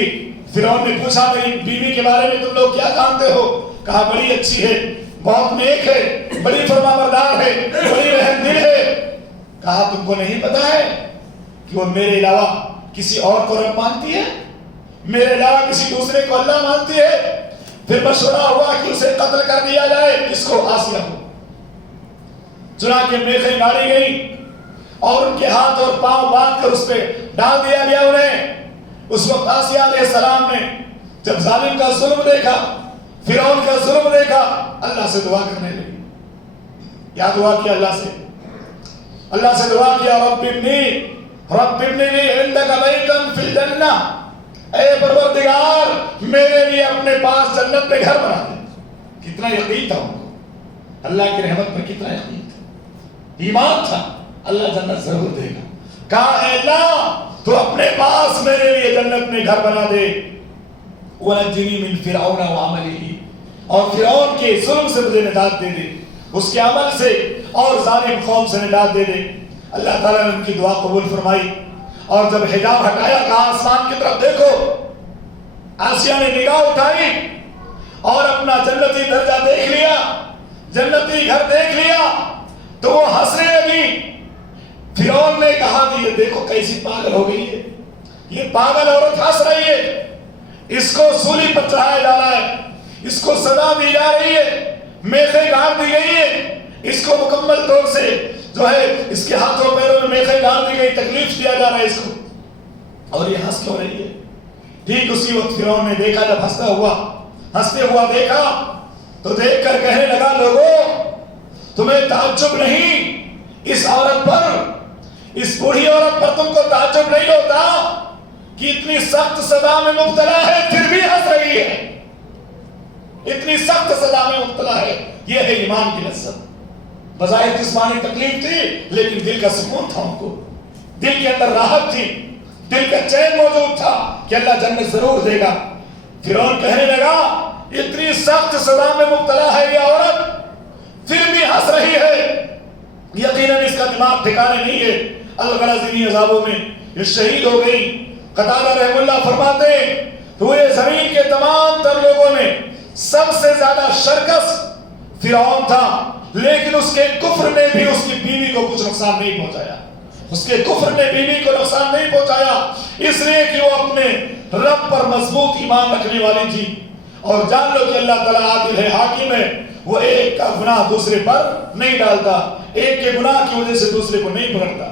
فرعون نے پوچھا میری بیوی کے بارے میں تم لوگ کیا جانتے ہو؟ کہا بڑی اچھی ہے، بہت نیک ہے، بڑی فرمانبردار ہے، بڑی رحم دل ہے۔ کہا تم کو نہیں پتا ہے کہ وہ میرے علاوہ کسی اور کو رب مانتی ہے، میرے علاوہ کسی دوسرے کو اللہ مانتی ہے؟ پھر مشورہ ہوا کہ اسے قتل کر دیا جائے، اس کو آسیہ کو۔ چنانچہ میخیں ماری گئی اور ان کے ہاتھ اور پاؤں باندھ کر اس پہ ڈال دیا گیا انہیں۔ اس وقت آسیہ علیہ السلام نے جب ظالم کا ظلم دیکھا، فرعون کا ظلم دیکھا، اللہ سے دعا کرنے لگی۔ کیا دعا کیا اللہ سے؟ اللہ سے دعا کیا رب ابنی لی عندک بیتا فی الجنہ، اے پروردگار میرے لیے اپنے پاس جنت میں گھر بنا دے۔ کتنا یقین تھا ان کو، اللہ کی رحمت پر کتنا یقین تھا، ایمان تھا، اللہ جنت ضرور دے گا۔ کہا اے اللہ تو اپنے پاس میرے لیے جنت میں گھر بنا دے، وَنَجِّنِي مِن فِرْعَوْنَ وَعَمَلِهِ، اور فرعون کے ظلم سے مجھے نجات دے دے، اس کے عمل سے اور ظالم قوم سے نجات دے دے۔ اللہ تعالیٰ نے ان کی دعا قبول فرمائی، اور جب حجاب ہٹایا کہا آسمان کی طرف دیکھو۔ آسیہ نے نگاہ اٹھائی اور اپنا جنتی درجہ دیکھ لیا، جنتی گھر دیکھ لیا، تو وہ ہنسنے لگی۔ فرعون نے کہا کہ یہ دیکھو کیسی پاگل ہو گئی ہے، یہ پاگل عورت ہنس رہی ہے، اس کو سولی پر چڑھایا جا رہا ہے، اس کو سزا دی جا رہی ہے، میخیں گاڑ دی گئی ہے، اس کو مکمل طور سے جو ہے اس کے ہاتھوں پیروں میں میخیں گاڑ دی گئی، تکلیف دیا جا رہا ہے اس کو، اور یہ ہنس کیوں رہی ہے؟ ٹھیک اسی وقت فرعون نے دیکھا، جب ہنستے ہوا دیکھا تو دیکھ کر کہنے لگا لوگوں تمہیں تعجب نہیں اس عورت پر، اس بوڑھی عورت پر تم کو تعجب نہیں ہوتا کہ اتنی سخت سزا میں مبتلا ہے پھر بھی ہنس رہی ہے، اتنی سخت سزا میں مبتلا ہے۔ یہ ہے ایمان کی لذت۔ بظاہر جسمانی تکلیف تھی لیکن دل کا سکون تھا، ان کو دل کے اندر راحت تھی، دل کا چین موجود تھا کہ اللہ جنت ضرور دے گا۔ فرعون کہنے لگا اتنی سخت سزا میں مبتلا ہے یہ عورت پھر بھی ہنس رہی ہے، یقیناً اس کا دماغ ٹھکانے نہیں ہے۔ الغرض عذابوں میں یہ شہید ہو گئی۔ قتادہ رحم اللہ فرماتے ہیں روئے زمین کے تمام تر لوگوں میں سب سے زیادہ شرکس فرعون تھا، لیکن اس کے کفر نے بھی اس کی بیوی کو کچھ نقصان نہیں پہنچایا، اس کے کفر نے بیوی کو نقصان نہیں پہنچایا، اس لیے کہ وہ اپنے رب پر مضبوط ایمان رکھنے والی تھی۔ اور جان لو کہ اللہ تعالیٰ عادل ہے، حاکم ہے، وہ ایک کا گناہ دوسرے پر نہیں ڈالتا، ایک کے گناہ کی وجہ سے دوسرے کو نہیں پکڑتا۔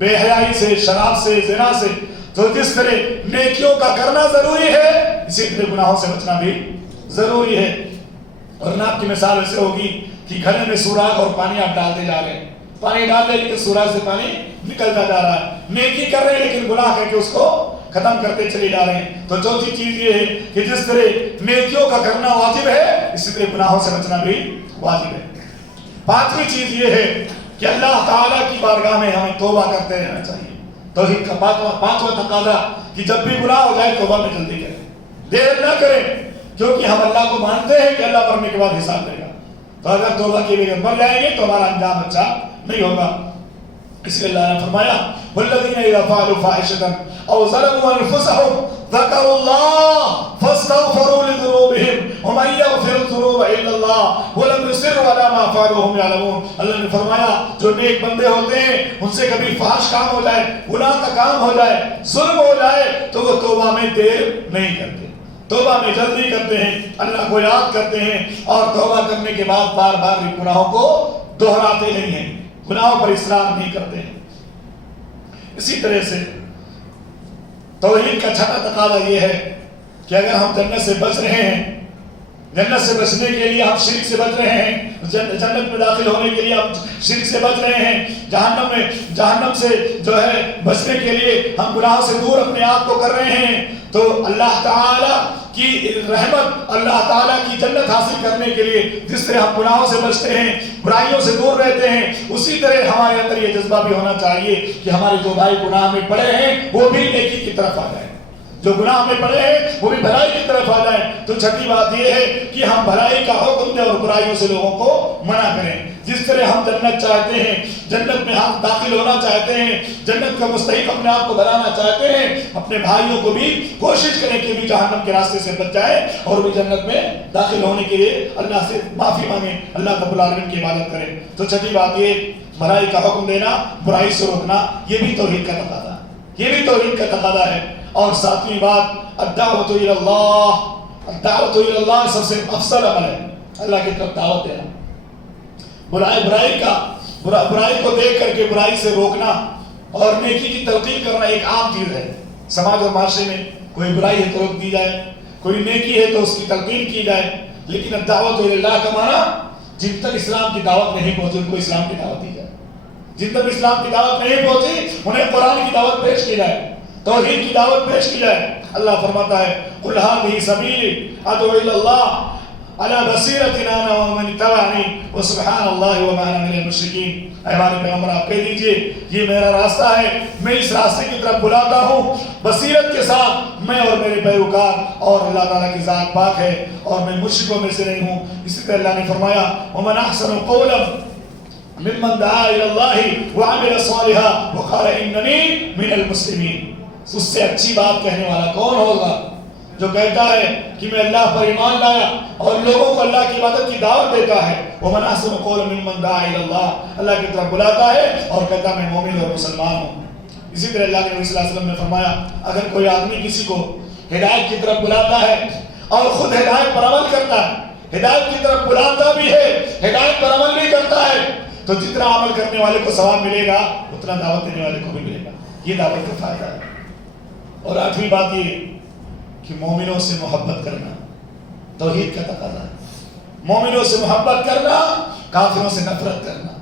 بے حیائی سے، شراب سے، زنا سے، تو جس طرح نیکیوں کا کرنا ضروری ہے اسی طرح گناہوں سے بچنا بھی ضروری ہے۔ ورنہ آپ کی مثال ایسے ہوگی کہ گھڑے میں سوراخ اور پانی آپ ڈالتے جا رہے ہیں، پانی ڈال رہے لیکن سوراخ سے پانی نکلتا جا رہا ہے، نیکی کر رہے ہیں لیکن گناہ کر کے اس کو ختم کرتے چلے جا رہے ہیں۔ تو چوتھی چیز یہ ہے کہ جس طرح نیکیوں کا کرنا واجب ہے اسی طرح گناہوں سے بچنا بھی واجب ہے۔ پانچویں چیز یہ ہے کہ اللہ تعالیٰ کی بارگاہ میں ہمیں توبہ کرتے رہنا چاہیے۔ توحید کا پانچواں تقاضا کہ جب بھی گناہ ہو جائے توبہ میں جلدی کریں، دیر نہ کریں، کیونکہ ہم اللہ کو مانتے ہیں کہ اللہ مرنے کے بعد حساب دے گا۔ تو اگر توبہ کے بغیر مر جائیں گے تو ہمارا انجام اچھا نہیں ہوگا۔ اس لیے اللہ نے فرمایا والذین اذا فعلوا فاحشة او ظلموا انفسهم ذکروا اللہ فاستغفروا لذنوبهم ومن یغفر الذنوب الا اللہ ولم یصروا علی ما فعلوا وهم یعلمون۔ اللہ نے فرمایا جو نیک بندے ہوتے ہیں ان سے کبھی فحش کام ہو جائے، گناہ کا کام ہو جائے، ظلم ہو جائے تو وہ توبہ میں دیر نہیں کرتے، توبہ میں جلدی کرتے ہیں، اللہ کو یاد کرتے ہیں اور توبہ کرنے کے بعد بار بار گناہوں کو دہراتے نہیں ہیں، گناہوں پر اصرار نہیں کرتے ہیں۔ اسی طرح سے توحید کا چھٹا تقاضا یہ ہے کہ اگر ہم جنت سے بچ رہے ہیں، جنت سے بچنے کے لیے ہم شرک سے بچ رہے ہیں، جنت میں داخل ہونے کے لیے ہم شرک سے بچ رہے ہیں، جہنم سے جو ہے بچنے کے لیے ہم گناہوں سے دور اپنے آپ کو کر رہے ہیں، تو اللہ تعالیٰ کی رحمت، اللہ تعالیٰ کی جنت حاصل کرنے کے لیے جس طرح ہم گناہوں سے بچتے ہیں، برائیوں سے دور رہتے ہیں، اسی طرح ہمارے اندر یہ جذبہ بھی ہونا چاہیے کہ ہمارے جو بھائی گناہ میں پڑے ہیں وہ بھی نیکی کی طرف آ جائیں، جو گناہ میں پڑے ہیں وہ بھی بھلائی کی طرف آ جائیں۔ تو چھٹی بات یہ ہے کہ ہم بھلائی کا حکم دیں اور برائیوں سے لوگوں کو منع کریں۔ جس طرح ہم جنت چاہتے ہیں، جنت میں ہم داخل ہونا چاہتے ہیں، جنت کا مستحق اپنے آپ کو بنانا چاہتے ہیں، اپنے بھائیوں کو بھی کوشش کریں کہ بھی جہنم کے راستے سے بچ جائے اور بھی جنت میں داخل ہونے کے لیے اللہ سے معافی مانگیں، اللہ رب العالمین کی عبادت کریں۔ تو چھٹی بات یہ بھلائی کا حکم دینا، برائی سے روکنا، یہ بھی توحید کا تقاضا ہے، یہ بھی توحید کا تقاضا ہے۔ اور ساتویں بات الدعوۃ الی اللہ، الدعوۃ الی اللہ سب سے افضل عمل ہے، اللہ کی طرف دعوت دینا، برائی کو دیکھ کر کے برائی سے روکنا اور نیکی کی تلقین کرنا ایک عام چیز ہے۔ سماج اور معاشرے میں کوئی برائی ہے تو روک دی جائے، کوئی نیکی ہے تو اس کی تلقین کی جائے، لیکن الدعوۃ الی اللہ کا معنی جن تک اسلام کی دعوت نہیں پہنچی ان کو اسلام کی دعوت دی جائے، جن تک اسلام کی دعوت نہیں پہنچی انہیں قرآن کی دعوت پیش کی جائے، توحید کی دعوت پیش کی جائے۔ اللہ فرماتا ہے قل ھذہ سبیلی ادعو الی اللہ علی بصیرۃ انا ومن اتبعنی وسبحان اللہ وما انا من المشرکین۔ اے ہمارے پیغمبر آپ کہہ دیجئے یہ میرا راستہ ہے، میں اس راستے کی طرف بلاتا ہوں بصیرت کے ساتھ، میں اور میرے پیروکار، اور اللہ تعالیٰ کی ذات پاک ہے اور میں مشرکوں میں سے نہیں ہوں۔ اسی طرح اللہ نے فرمایا ومن احسن قولا ممن دعا الی اللہ وعمل صالحا وقال اننی من المسلمین۔ اس سے اچھی بات کہنے والا کون ہوگا جو کہتا ہے کہ میں اللہ پر ایمان لایا اور لوگوں کو اللہ کی عبادت کی دعوت دیتا ہے۔ ومن احسن قولا ممن دعا الی اللہ، اللہ کی طرف بلاتا ہے اور کہتا میں مومن اور مسلمان ہوں۔ اسی طرح اللہ کے نبی صلی اللہ علیہ وسلم نے فرمایا اگر کوئی آدمی کسی کو ہدایت کی طرف بلاتا ہے اور خود ہدایت پر عمل کرتا ہے، ہدایت کی طرف بلاتا بھی ہے، ہدایت پر عمل بھی کرتا ہے، تو جتنا عمل کرنے والے کو ثواب ملے گا اتنا دعوت دینے والے کو بھی ملے گا۔ یہ دعوت کا فائدہ ہے۔ اور آٹھویں بات یہ کہ مومنوں سے محبت کرنا توحید کا تقاضا ہے۔ مومنوں سے محبت کرنا، کافروں سے نفرت کرنا،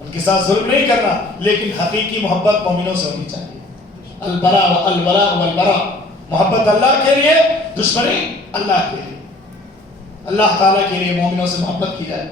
ان کے ساتھ ظلم نہیں کرنا، لیکن حقیقی محبت مومنوں سے ہونی چاہیے۔ البراء والبراء، محبت اللہ کے لیے، دشمنی اللہ کے لیے، اللہ تعالیٰ کے لیے مومنوں سے محبت کی جائے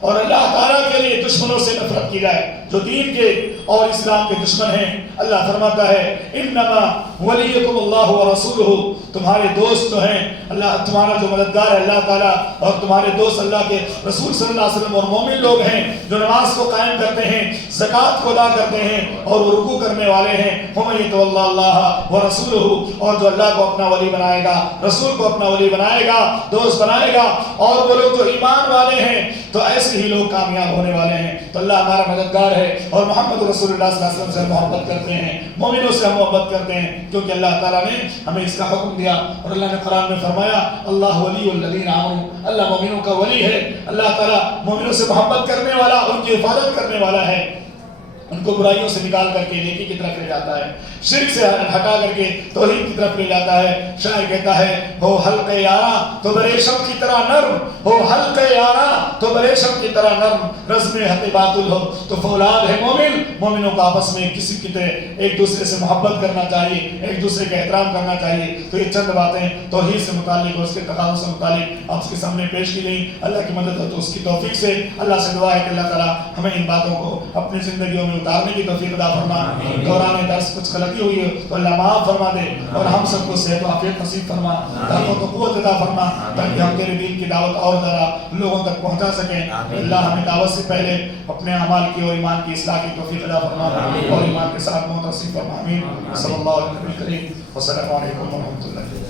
اور اللہ تعالیٰ کے لیے دشمنوں سے نفرت کی جائے جو دین کے اور اسلام کے دشمن ہیں۔ اللہ فرماتا ہے انما ولیکم اللہ ورسولہ، تمہارے دوست جو ہیں اللہ، تمہارا جو مددگار ہے اللہ تعالیٰ اور تمہارے دوست اللہ کے رسول صلی اللہ علیہ وسلم اور مومن لوگ ہیں جو نماز کو قائم کرتے ہیں، زکوٰۃ کو ادا کرتے ہیں اور وہ رکوع کرنے والے ہیں۔ ومن یتولی اللہ ورسولہ، اور جو اللہ کو اپنا ولی بنائے گا، رسول کو اپنا ولی بنائے گا، دوست بنائے گا، اور وہ لوگ جو ایمان والے ہیں تو ایسے ہی لوگ کامیاب ہونے والے ہیں۔ تو اللہ ہمارا مددگار ہے اور محمد رسول اللہ صلی اللہ علیہ وسلم سے محبت کرتے ہیں، مومنوں سے ہم محبت کرتے ہیں کیونکہ اللہ تعالیٰ نے ہمیں اس کا حکم دیا۔ اور اللہ نے قرآن میں فرمایا اللہ ولی الذین آمنوا، اللہ مومنوں کا ولی ہے، اللہ تعالیٰ مومنوں سے محبت کرنے والا، ان کی حفاظت کرنے والا ہے۔ ان کو برائیوں سے نکال کر کے نیکی کی طرف لے جاتا ہے، شرک سے ہٹا کر کے توحید کی طرف لے جاتا ہے۔ شاعر کہتا ہے ہو حلق یارا تو بریشم کی طرح نرم، ہو حلق یارا تو بریشم کی طرح نرم، رزم حق باطل ہو تو فولاد ہے مومن۔ مومنوں کو آپس میں کسی کی طرح ایک دوسرے سے محبت کرنا چاہیے، ایک دوسرے کا احترام کرنا چاہیے۔ تو یہ چند باتیں توحید سے متعلق اور اس کے تقاضوں سے متعلق آپ کے سامنے پیش کی گئی۔ اللہ کی مدد اور اس کی توفیق سے اللہ سے دعا ہے کہ اللہ تعالیٰ ہمیں ان باتوں کو اپنی زندگیوں میں اتارنے کی توفیق عطا فرما۔ دوران درس کچھ غلطی ہوئی ہے تو اللہ معاف فرما دے، اور ہم سب کو صحت و عافیت نصیب فرما، طاقت و قوت عطا فرما، تاکہ ہم تیرے دین کی دعوت اور ذرا لوگوں تک پہنچا سکیں۔ اللہ ہمیں دعوت سے پہلے اپنے اعمال کی اور ایمان کی اصلاح کی توفیق عطا فرما، اور ایمان کے ساتھ موت نصیب فرما۔ آمین۔ صلی اللہ علیہ وسلم۔ السلام علیکم ورحمۃ اللہ۔